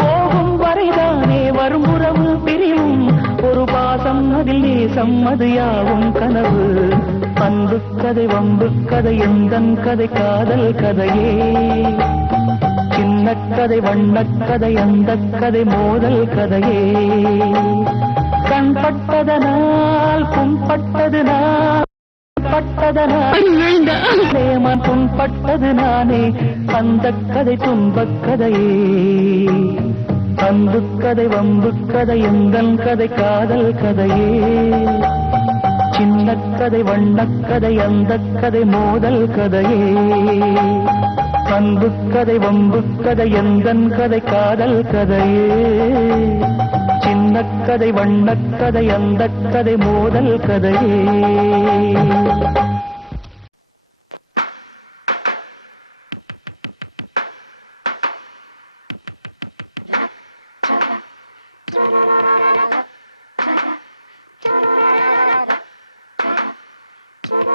போகும் வரைதானே வரும் உறவு பிரிவும். ஒரு பாசம் அதில் நேசம் அது யாவும் கனவு. அன்புக்கதை வம்புக்கதை எந்தன் கதை காதல் கதையே. சின்னக்கதை வண்ணக்கதை அந்த கதை மோதல் கதையே. கண்பட்டதனால் புண்பட்டது நான், பட்டதனால் புண்பட்டது நானே. அந்த கதை துன்பக் கதையே. அன்புக்கதை வம்புக்கதை எந்தன் கதை காதல் கதையே. சின்னக்கதை வண்ணக்கதை அந்த கதை மோதல் கதையே. அன்புக்கதை வம்புக்கதை எந்தன் கதை காதல் கதையே. சின்னக்கதை வண்ணக்கதை அந்த கதை மோதல் கதையே. I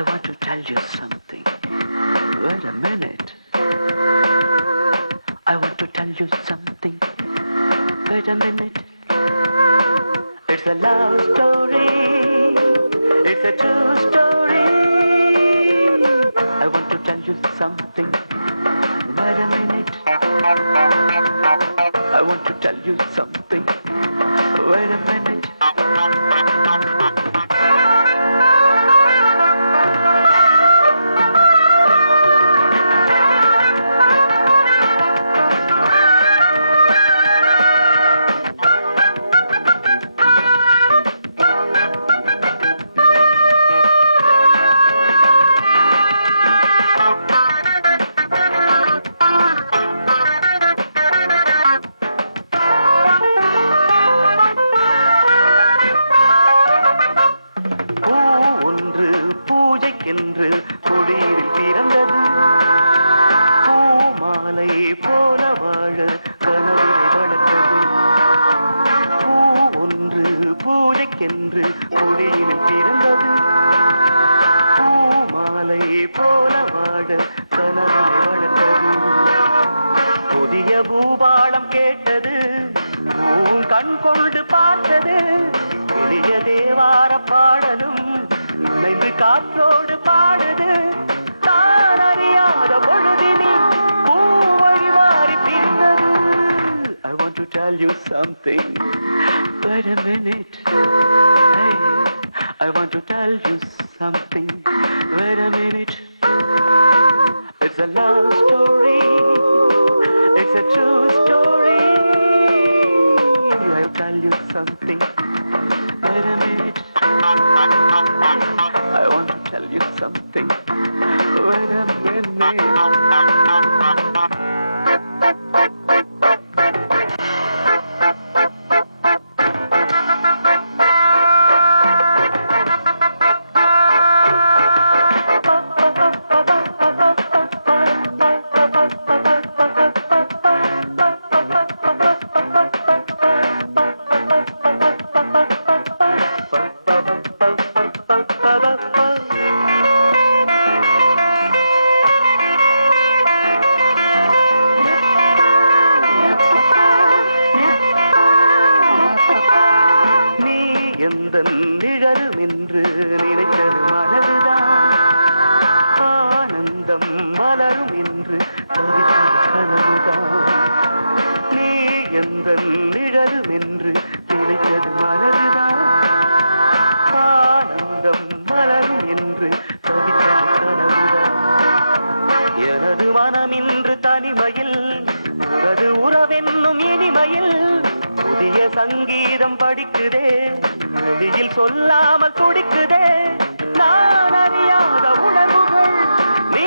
want to tell you something. Wait a minute. I want to tell you something. Wait a minute. It's a love story. It's a true story. I want to tell you something. Wait a minute. I want to tell you something. Wait a minute. என்று கொடியில் பிறந்தது. பூமாலை போல வாழ கனவினை வளர்த்தது. பூ ஒன்று பூஜைக்கென்று கொடியில் பிறந்தது. பூமாலை போல வாழ கனவினை வளர்த்தது. புதிய பூபாளம் கேட்டது, பூவும் கண் கொண்டு பார்த்தது. பெரிய தேவார பாடலும் இணைந்து காற்றோடு பாடுது. தான் அறியாத பொழுதினி பூ வழி மாறி பிரிந்தது. I want to tell you something. Wait a minute. Hey, I want to tell you something. Wait a minute. It's a love story. It's a true story. I'll tell you something. Wait a minute. I want to tell you something. Wait a minute. நிழலும் என்று நினைத்தது மனதுதான். ஆனந்தம் மலரும் என்று தவித்தது கனவுதான். நீ எந்த நிழலும் என்று நினைத்தது மனதுதான். ஆனந்தம் மலரும் என்று தவித்தது கனவுதான். எனது மனம் இன்று தனிமையில், உனது உறவென்னும் இனிமையில் புதிய சங்கீதம் படிக்குதே. வெளியில் சொல்லாமல் துடிக்குதே. நான் அறியாத உணர்வுகள் நீ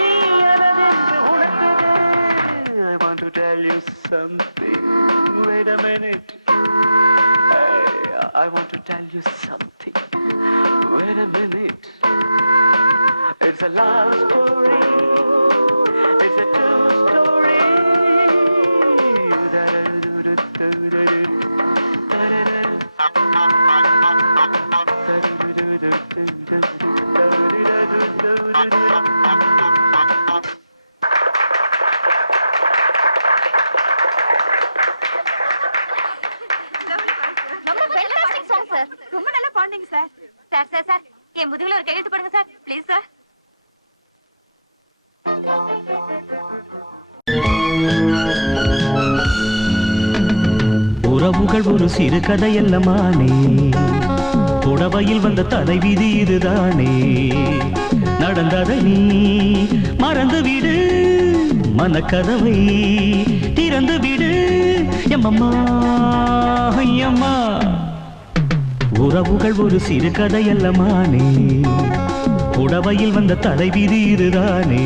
எனதென்று உணர்த்துதே. I want to tell you something. Wait a minute. Hey, I want to tell you something. Wait a minute. It's a love story. It's a true story. ரொம்ப நல்லா பாடுங்க சார். சார் சார் சார் என் முதுகுல ஒரு கையெழுத்து போடுங்க sir, please sir. உறவுகள் ஒரு சிறு கதையல்லமானே, புடவையில் வந்த தலைவிதி இதுதானே. நடந்ததை நீ மறந்து விடு, மனக்கதவை திறந்து விடு. எம்மம்மா ஐயம்மா, உறவுகள் ஒரு சிறு கதையல்லமானே, புடவையில் வந்த தலைவிதி இதுதானே.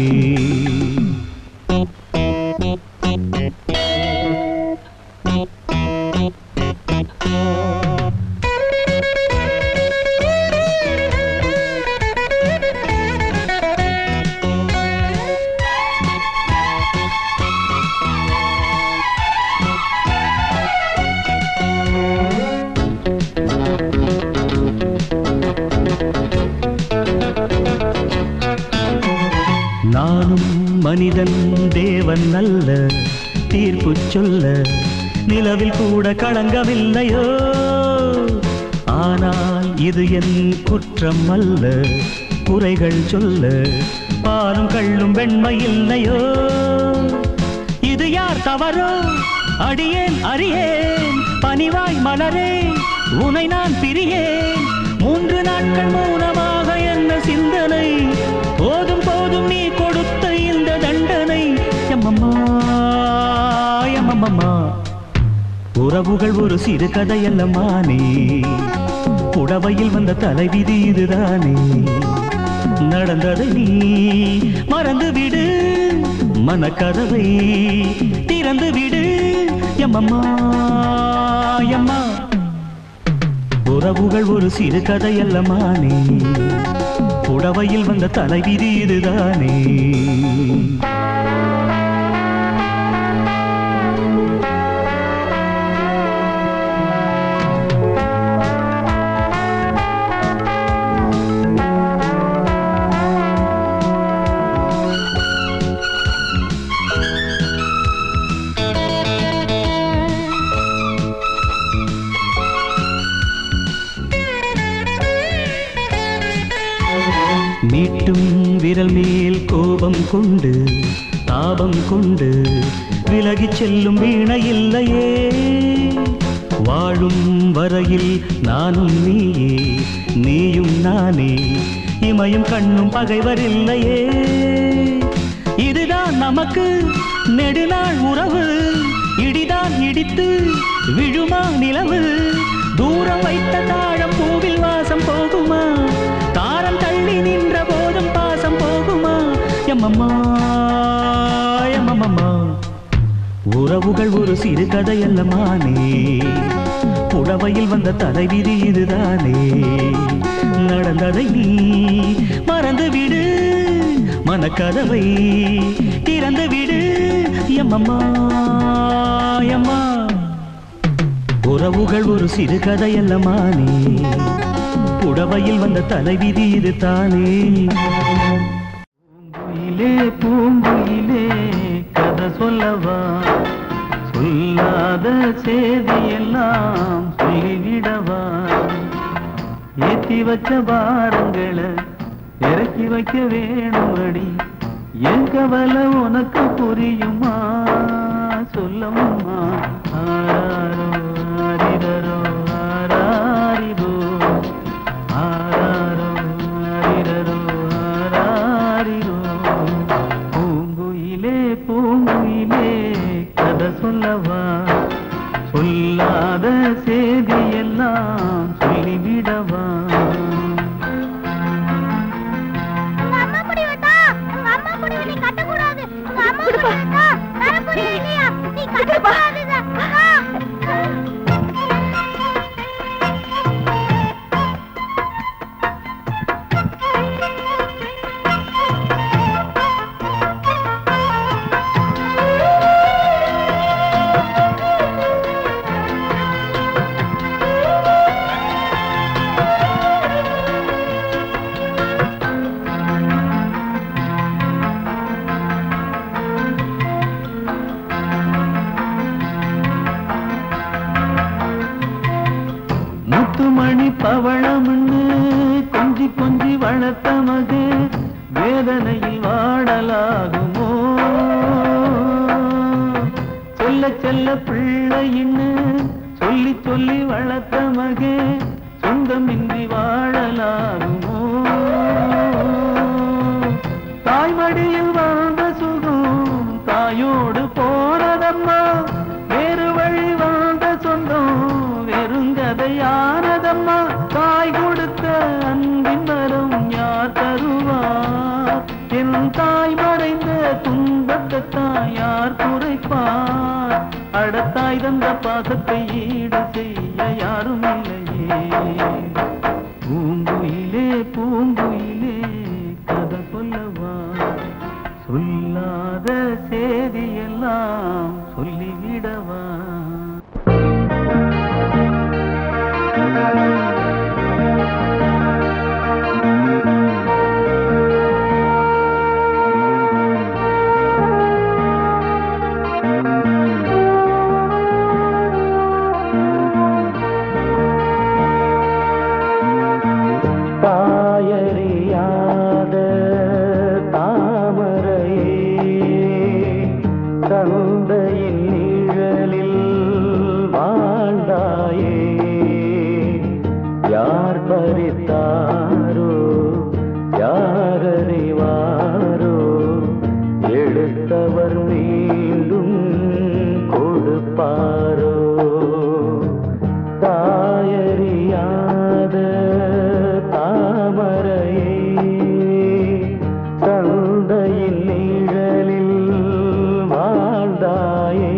மனிதன் தேவன் அல்ல, தீர்ப்பு சொல்ல நிலவில் கூட களங்கமில்லையோ. ஆனால் இது என் குற்றம் அல்ல, குறைகள் சொல்ல பாலும் கள்ளும் வெண்மை இல்லையோ. இது யார் தவறோ அடியேன் அறியேன், பனிவாய் மலரே உனை நான் பிரியேன். 3 நாட்கள் மௌனமாக என்ன சிந்தனை, போதும் போதும் நீ கொடுத்த இந்த தண்டனை. எம்மம்மா எம்மம்மா, உறவுகள் ஒரு சிறு கதையல்லமானே, புடவையில் வந்த தலைவிதி இதுதானே. நடந்ததை நீ மறந்து விடு, மனக்கதவை திறந்து விடு. எம்மம்மா எம்மா, உறவுகள் ஒரு சிறு கதையல்லமானே, புடவையில் வந்த தலைவிதி இதுதானே. மீட்டும் விரல் மேல் கோபம் கொண்டு தாபம் கொண்டு விலகிச் செல்லும் வீணை இல்லையே. வாழும் வரையில் நானும் நீயே, நீயும் நானே, இமையும் கண்ணும் பகைவர் இல்லையே. இதுதான் நமக்கு நெடுநாள் உறவு, இடிதான் இடித்து விழுமா நிலவு. தூரம் வைத்த தாழம் பூவில் வாசம் போகுமா, தாரம் தள்ளி நின்ற போதும் பாசம் போகுமா. எம்மம்மா எம்மம்மா, உறவுகள் ஒரு சிறு கதையல்லமானே, புடவையில் வந்த தலைவிதி இதுதானே. நடந்ததை நீ மறந்து விடு, மனக்கதவை திறந்து விடு. எம்மம்மா எம்மா, உறவுகள் ஒரு சிறு கதையல்லமானே, புடவையில் வந்த தலைவிதி இது தானே. பூங்குயிலே பூங்குயிலே கதை சொல்லவா, சொல்லாத செய்தியெல்லாம் சொல்லிவிடவா. ஏத்தி வச்ச பாரங்களை இறக்கி வைக்க வேணுமடி, என் கவலை உனக்கு புரியுமா சொல்லம்மா. ஆராரோ ஆரிரரோ ஆராரிரோ, ஆராரோ ஆரிரரோ ஆராரிரோ. பூங்குயிலே பூங்குயிலே கதை சொல்லவா, சொல்லாத செய்தியெல்லாம் சொல்லிவிடவா. முத்துமணி பவளம்னு கொஞ்சி கொஞ்சி வளர்த்த மகே, வேதனையில் வாடலாகுமோ. செல்ல செல்ல பிள்ளையின்னு சொல்லி சொல்லி வளர்த்த மகே, சொந்தமின்றி வாழலாகுமோ. தாய்மடியில் வாழ்ந்த சுகம் தாயோடு போனதம்மா, வேறு வழி வாழ்ந்த சொந்தம் வெறுங்கதையானதம்மா. தாய் கொடுத்த அன்பின் வரம் யார் தருவார், என் தாய் மறைந்த துன்பத்தை தாயார் குறைப்பார். அடத்தாய் தந்த பாசத்தை ஈடு செய்ய யாரும் இல்லையே. பூங்குயிலே பூங்குயிலே கதை சொல்லவா, சொல்லாத செய்தியெல்லாம் சொல்லிவிடவா. யார் பறித்தாரோ யாரறிவாரோ எடுத்தவர் மீண்டும் கொடுப்பாரோ தாயறியாத தாமரையே தந்தையின் நிழலில் வாழ்ந்தாயே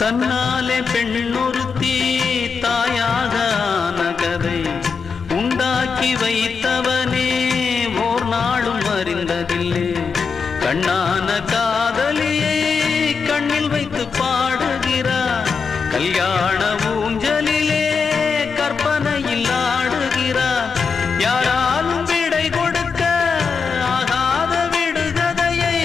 தன்னாலே பெண்ணொருத்தி தாயாக ஆன கதை உண்டாக்கி வைத்தவனே ஓர் நாளும் அறிந்ததில்லை. கண்ணான காதலியை கண்ணில் வைத்து பாடுகிறார், கல்யாண ஊஞ்சலிலே கற்பனையில் ஆடுகிறார். யாராலும் விடை கொடுக்க ஆகாத விடுகதையை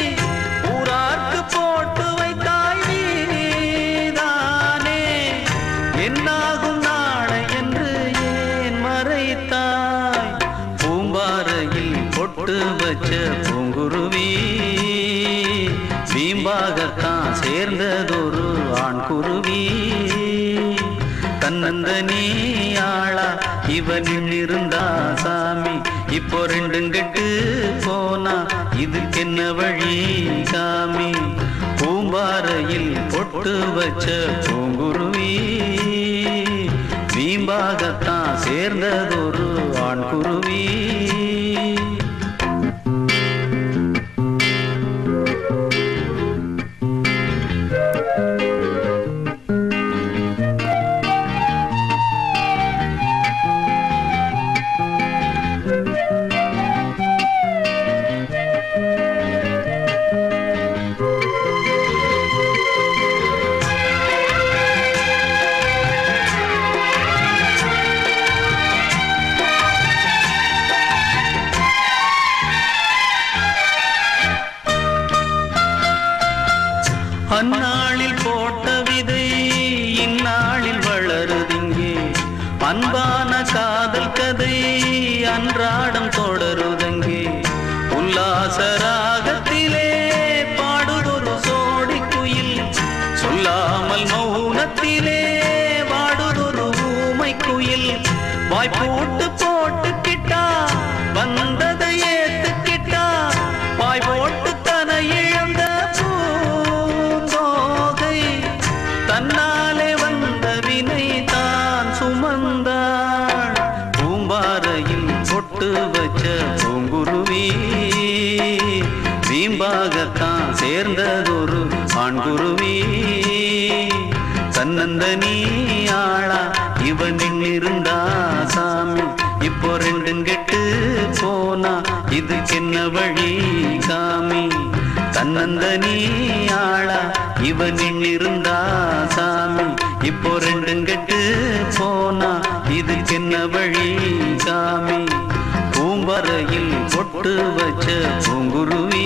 ஊரார்க்கு போட்டு வைத்தாய் நீதானே. என்னாகும் நாளை என்று ஏன் மறைத்தாய்? பூம்பாறையில் பொட்டு வச்ச பூங்குருவி வீம்பாகத்தான் சேர்ந்ததொரு ஆண் குருவி. தன்னந்த நீயாளா இவனில் இருந்தா சாமி, இப்போ ரெண்டும் கெட்டு போனா இதுக்கென்ன வழி சாமி? பூம்பாறையில் பொட்டு வச்ச பூங்குருவி வீம்பாகத்தான் சேர்ந்ததொரு ஆண் குருவி. அன்பான காதல் கதை அன்றாடம் தொடருதங்கே உல்லாச ராகத்திலே பாடுதொரு சோடி குயில் சொல்லாமல் மௌனத்திலே வாடுதொரு ஊமை குயில் வாய்ப்போட்டு போட்டுக்கிட்டா வந்ததை ஏத்துக்கிட்டா வாய் போட்டு தன இழந்த பூந்தோகை தன்னாலே வந்த வினை தான் சுமந்தாள் பூம்பாறையில் பொட்டு வச்ச பூங்குருவி வீம்பாகத்தான் சேர்ந்ததொரு ஆண்குருவி தன்னந்தனி ஆளா இவனின் இருந்தா சாமி இப்போ ரெண்டும் கெட்டு போனா இது சின்ன வழி காமி தன்னந்தனி ஆளா இவனின் இருந்தா சாமி இப்போ ரெண்டும் கெட்டு போனா இது சின்ன வழி காமி பூம்பறையில் பொட்டு வச்ச பூங்குருவி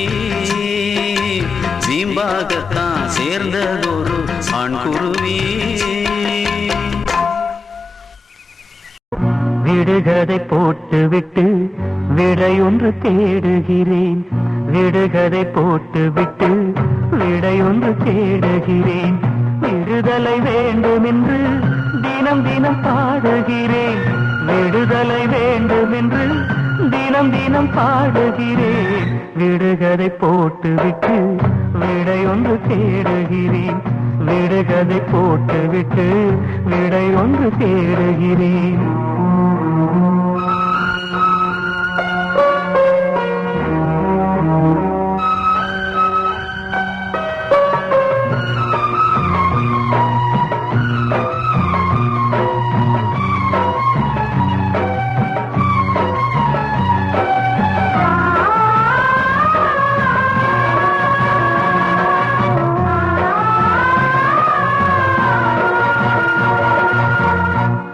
வீம்பாகத்தான் சேர்ந்ததொரு ஆண்குருவி விடுகதை போட்டு விட்டு விடையொன்று தேடுகிறேன் விடுகதை போட்டு விட்டு விடையொன்று தேடுகிறேன் விடுதலை வேண்டும் என்று தினம் தினம் பாடுகிறேன் விடுதலை வேண்டும் என்று தினம் தினம் பாடுகிறேன் விடுகதை போட்டு விட்டு விடையொன்று தேடுகிறேன் விடுகதை போட்டு விட்டு விடையொன்று தேடுகிறேன்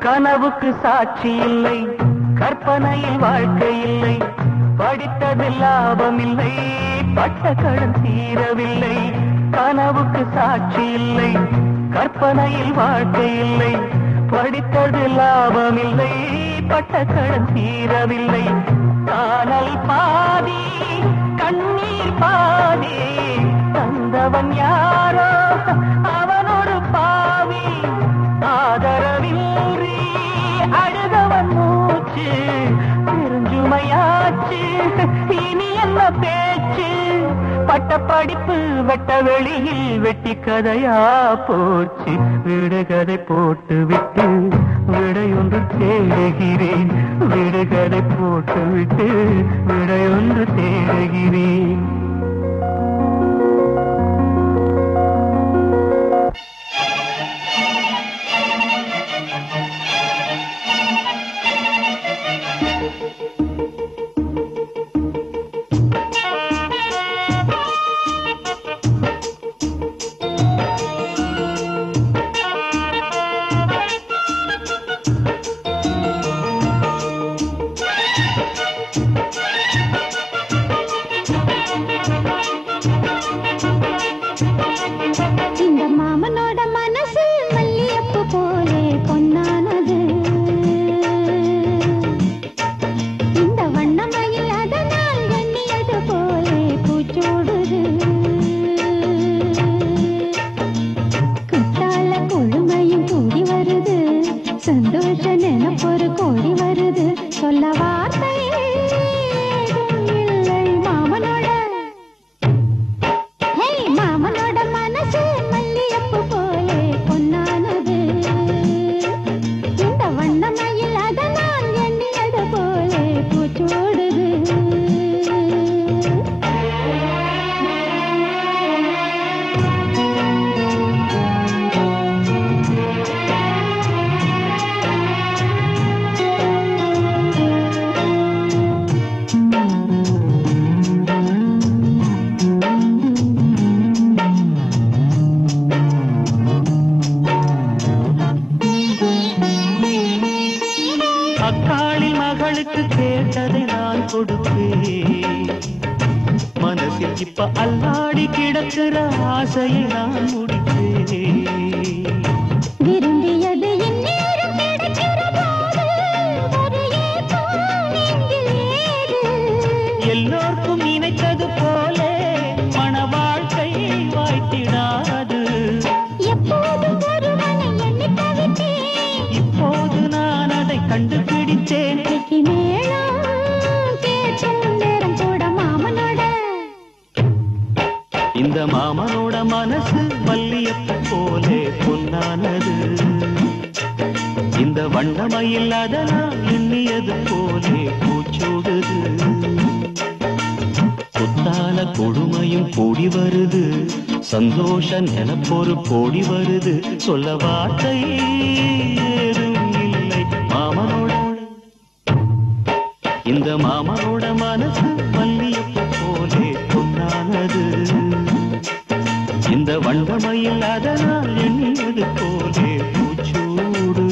கனவுக்கு சாட்சி இல்லை கற்பனையில் வாழ்க்கை இல்லை படித்தது லாபம் இல்லை பட்ட கடன் தீரவில்லை கனவுக்கு சாட்சி இல்லை கற்பனையில் வாழ்க்கை இல்லை படித்தது லாபம் இல்லை பட்ட கடன் தீரவில்லை காணல் பாதி கண்ணீர் பாதி தந்தவன் யாரோ அவன் ஒரு பாவி ஆதரவின்றி அழுதவன் மூச்சு பெருஞ்சுமையாச்சு இனி என்ன பேச்சு பட்ட படிப்பு வெட்ட வெளியில் வெட்டி கதையா போச்சு விடுகதை போட்டு விட்டு விடையொன்று தேடுகிறேன் விடுகதை போட்டு விட்டு விடையொன்று தேடுகிறேன் இப்ப அல்லாடி கிடக்கிற ஆசையை நான் முடித்தேன் விரும்பியது இந்நேரம் கிடைக்கிற கண்டுபிடிச்சேன். இந்த மாமனோட மனசு மல்லியப்பூ போலே பொன்னானது. இந்த வண்ணமயில் அதனால் எண்ணியது போலே பூச்சூடுது. குத்தால கொடுமையும் கூடி வருது, சந்தோஷ நினப்பொரு கோடி வருது. சொல்ல வார்த்தை ஏதும் இல்லை மாமனோட. இந்த மாமனோட மனசு மல்லியப்பூ போலே பொன்னானது. இந்த வண்டமையில் அதனால் எண்ணியது போலே பூச்சூடுது.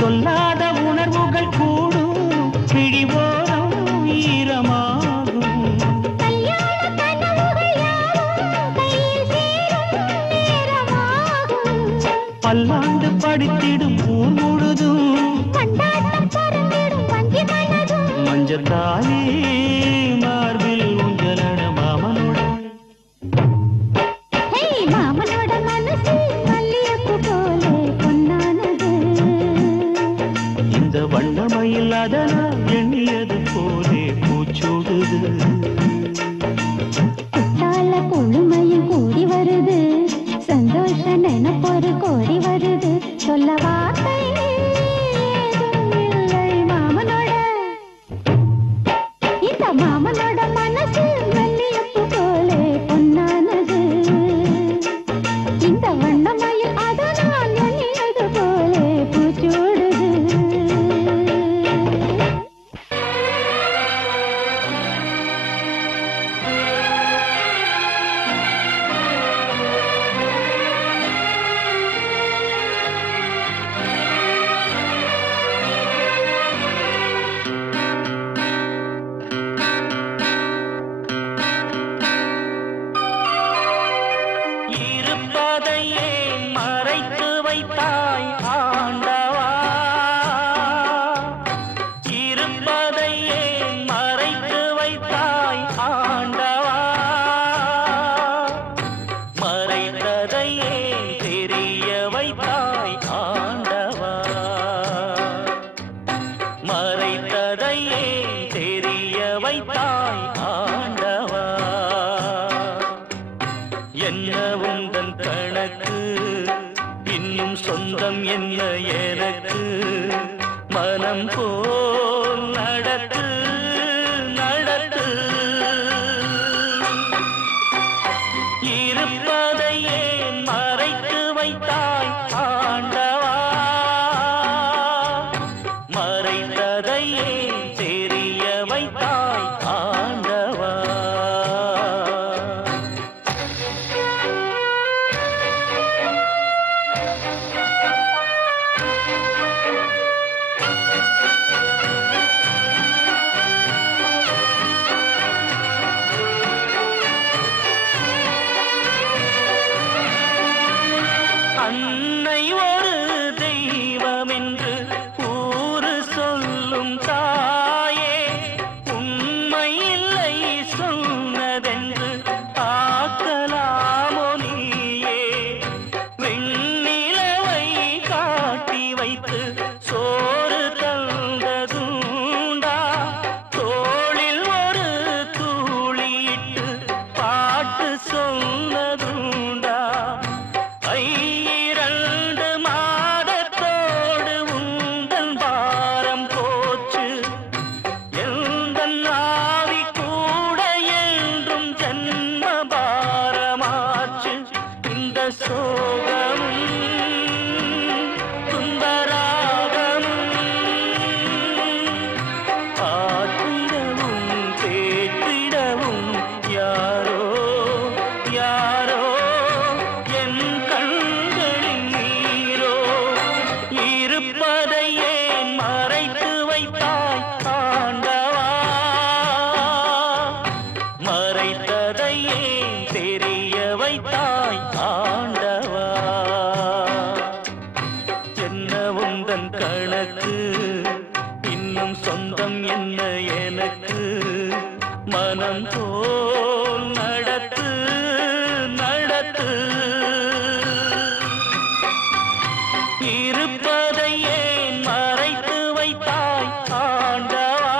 சொல்லாத உணர்வுகள் கூடும், பிடிவோரம் ஈரமாகும். பல்லாண்டு படித்திடும் ஊர் முழுதும் மஞ்சத்தாலே மார்பில் உஞ்சலட மாமனோட. இந்த வண்ணமயில் அதனால் எண்ணியது போலே பூச்சூடுது. பொழுமையும் கூடி வருது, சந்தோஷ நினைப்பொரு கோடி வருது. சொல்ல வார்த்தை ஏதும் இல்லை மாமனோட. இந்த மாமனோட மனசு மல்லியப்பூ போலே பொன்னானது. இந்த வண்ணமயில் அதனால் எண்ணியது போலே பூச்சூடுது. மனம் போல் நடத்து நடத்து இருப்பதை ஏன் மறைத்து வைத்தாய் ஆண்டவா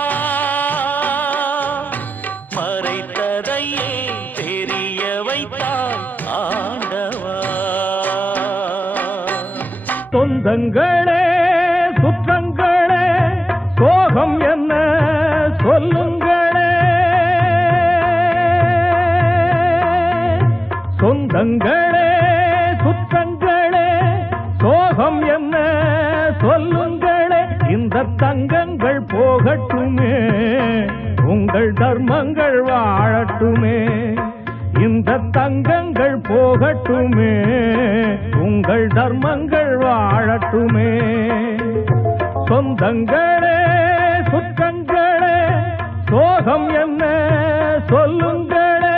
மறைத்ததை ஏன் தெரிய வைத்தாய் ஆண்டவா சொந்தங்களே சுற்றங்களே சோகம் என்ன சொல்லுங்களே சொந்தங்களே சுற்றங்களே சோகம் என்ன சொல்லுங்களே இந்த தங்கங்கள் போகட்டுமே உங்கள் தர்மங்கள் வாழட்டுமே இந்த தங்கங்கள் போகட்டுமே உங்கள் தர்மங்கள் வாழட்டுமே சொந்தங்களே சுற்றங்களே சோகம் என்ன சொல்லுங்களே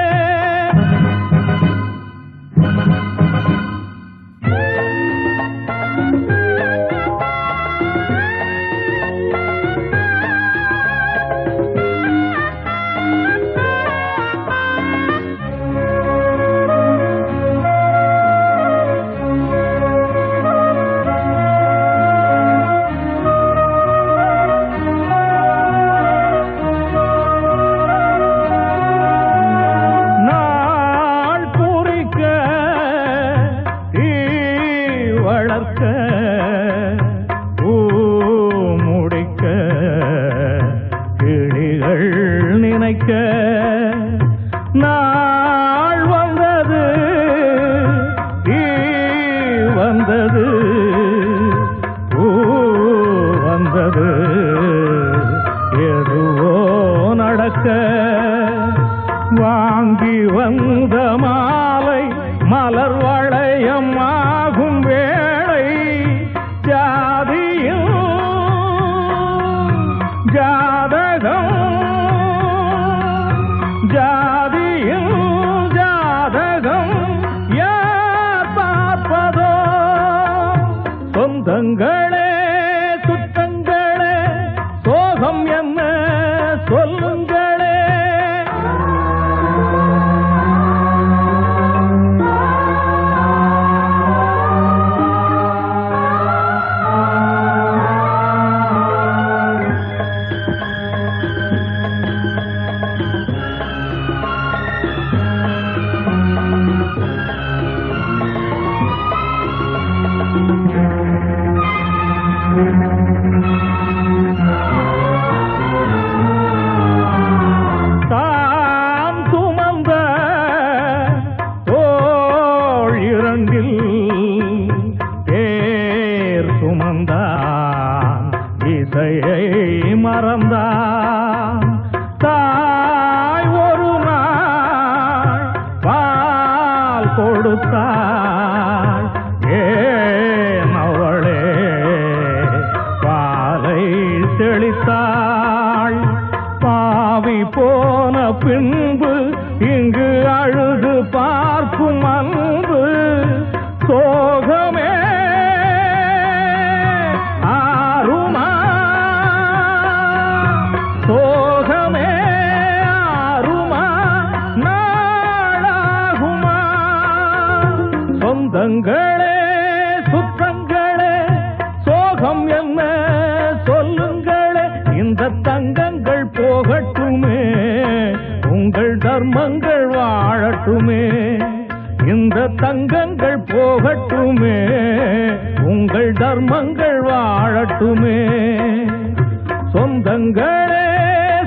நாள் வந்தது வந்தது வந்தது எதுவோ நடக்க வாங்கி வந்த மாலை மலர் வளையம் ஆகும் வேளை ஜாதியும் ஜாதகம் ஜாதியும் ஜாதகம் யார் பார்ப்பதோ சொந்தங்களே சுத்தங்களே சோகம் என்ன சொல்லுங்களே தான் சுமந்த தோள் இரண்டில் தேர் சுமந்தான் இசையை மறந்தான் தாய் ஒரு நாள் பால் கொடுத்தாள் ஏன் அவளே பாலை தெளித்தாள் பாவி போன பின்பு இங்கு அழுது பார்க்கும் அன்பு சோகமே ஆறுமா சோகமே ஆறுமா நாளாகுமா சொந்தங்களே சுத்தங்களே சோகம் என்ன சொல்லுங்களே இந்த தங்கங்கள் போகட்டுமே உங்கள் தர்மங்கள் வாழட்டுமே இந்த தங்கங்கள் போகட்டுமே உங்கள் தர்மங்கள் வாழட்டுமே சொந்தங்களே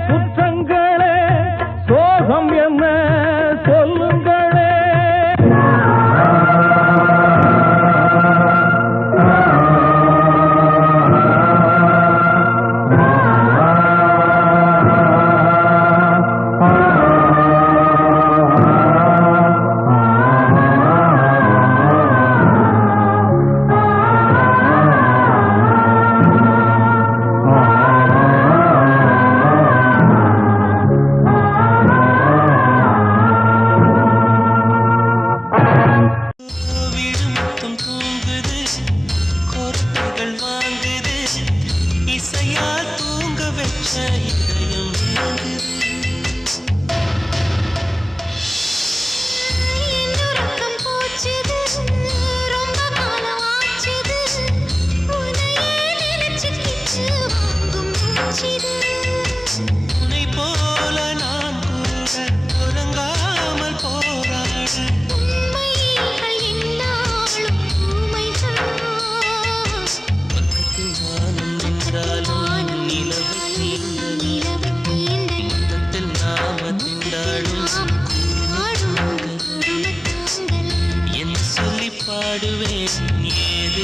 சுற்றங்களே சோகம் என்ன சொல்லுங்களே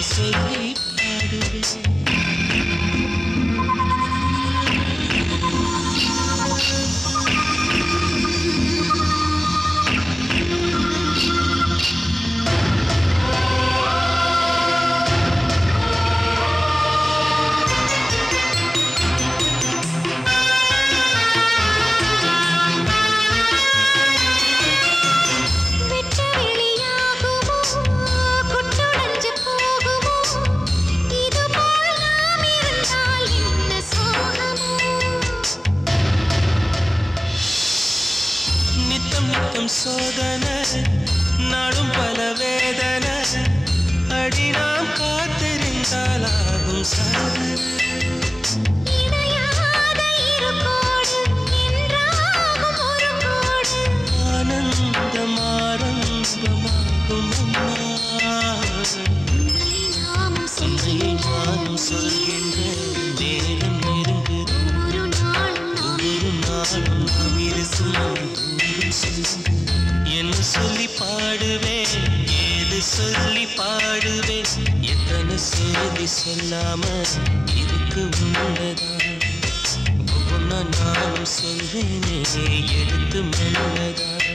சொல்லி பாடுவேன் சோதனை நாடும் பல வேதனை அடி நாம் காத்திருந்தாலாகும் சாதனை ஆனந்தம் ஆரம்பமாகும் அம்மா நானும் சொல்கின்ற நேரம் நெருங்குது ஒவ்வொரு நாளும் நாம் இருக்கும் என்ன சொல்லி பாடுவேன் ஏது சொல்லி பாடுவேன் எத்தனை செய்தி சொல்லாம இருக்கு உன்னதான் ஒவ்வொன்னா நானும் சொல்வேனே எடுத்து மெல்லதான்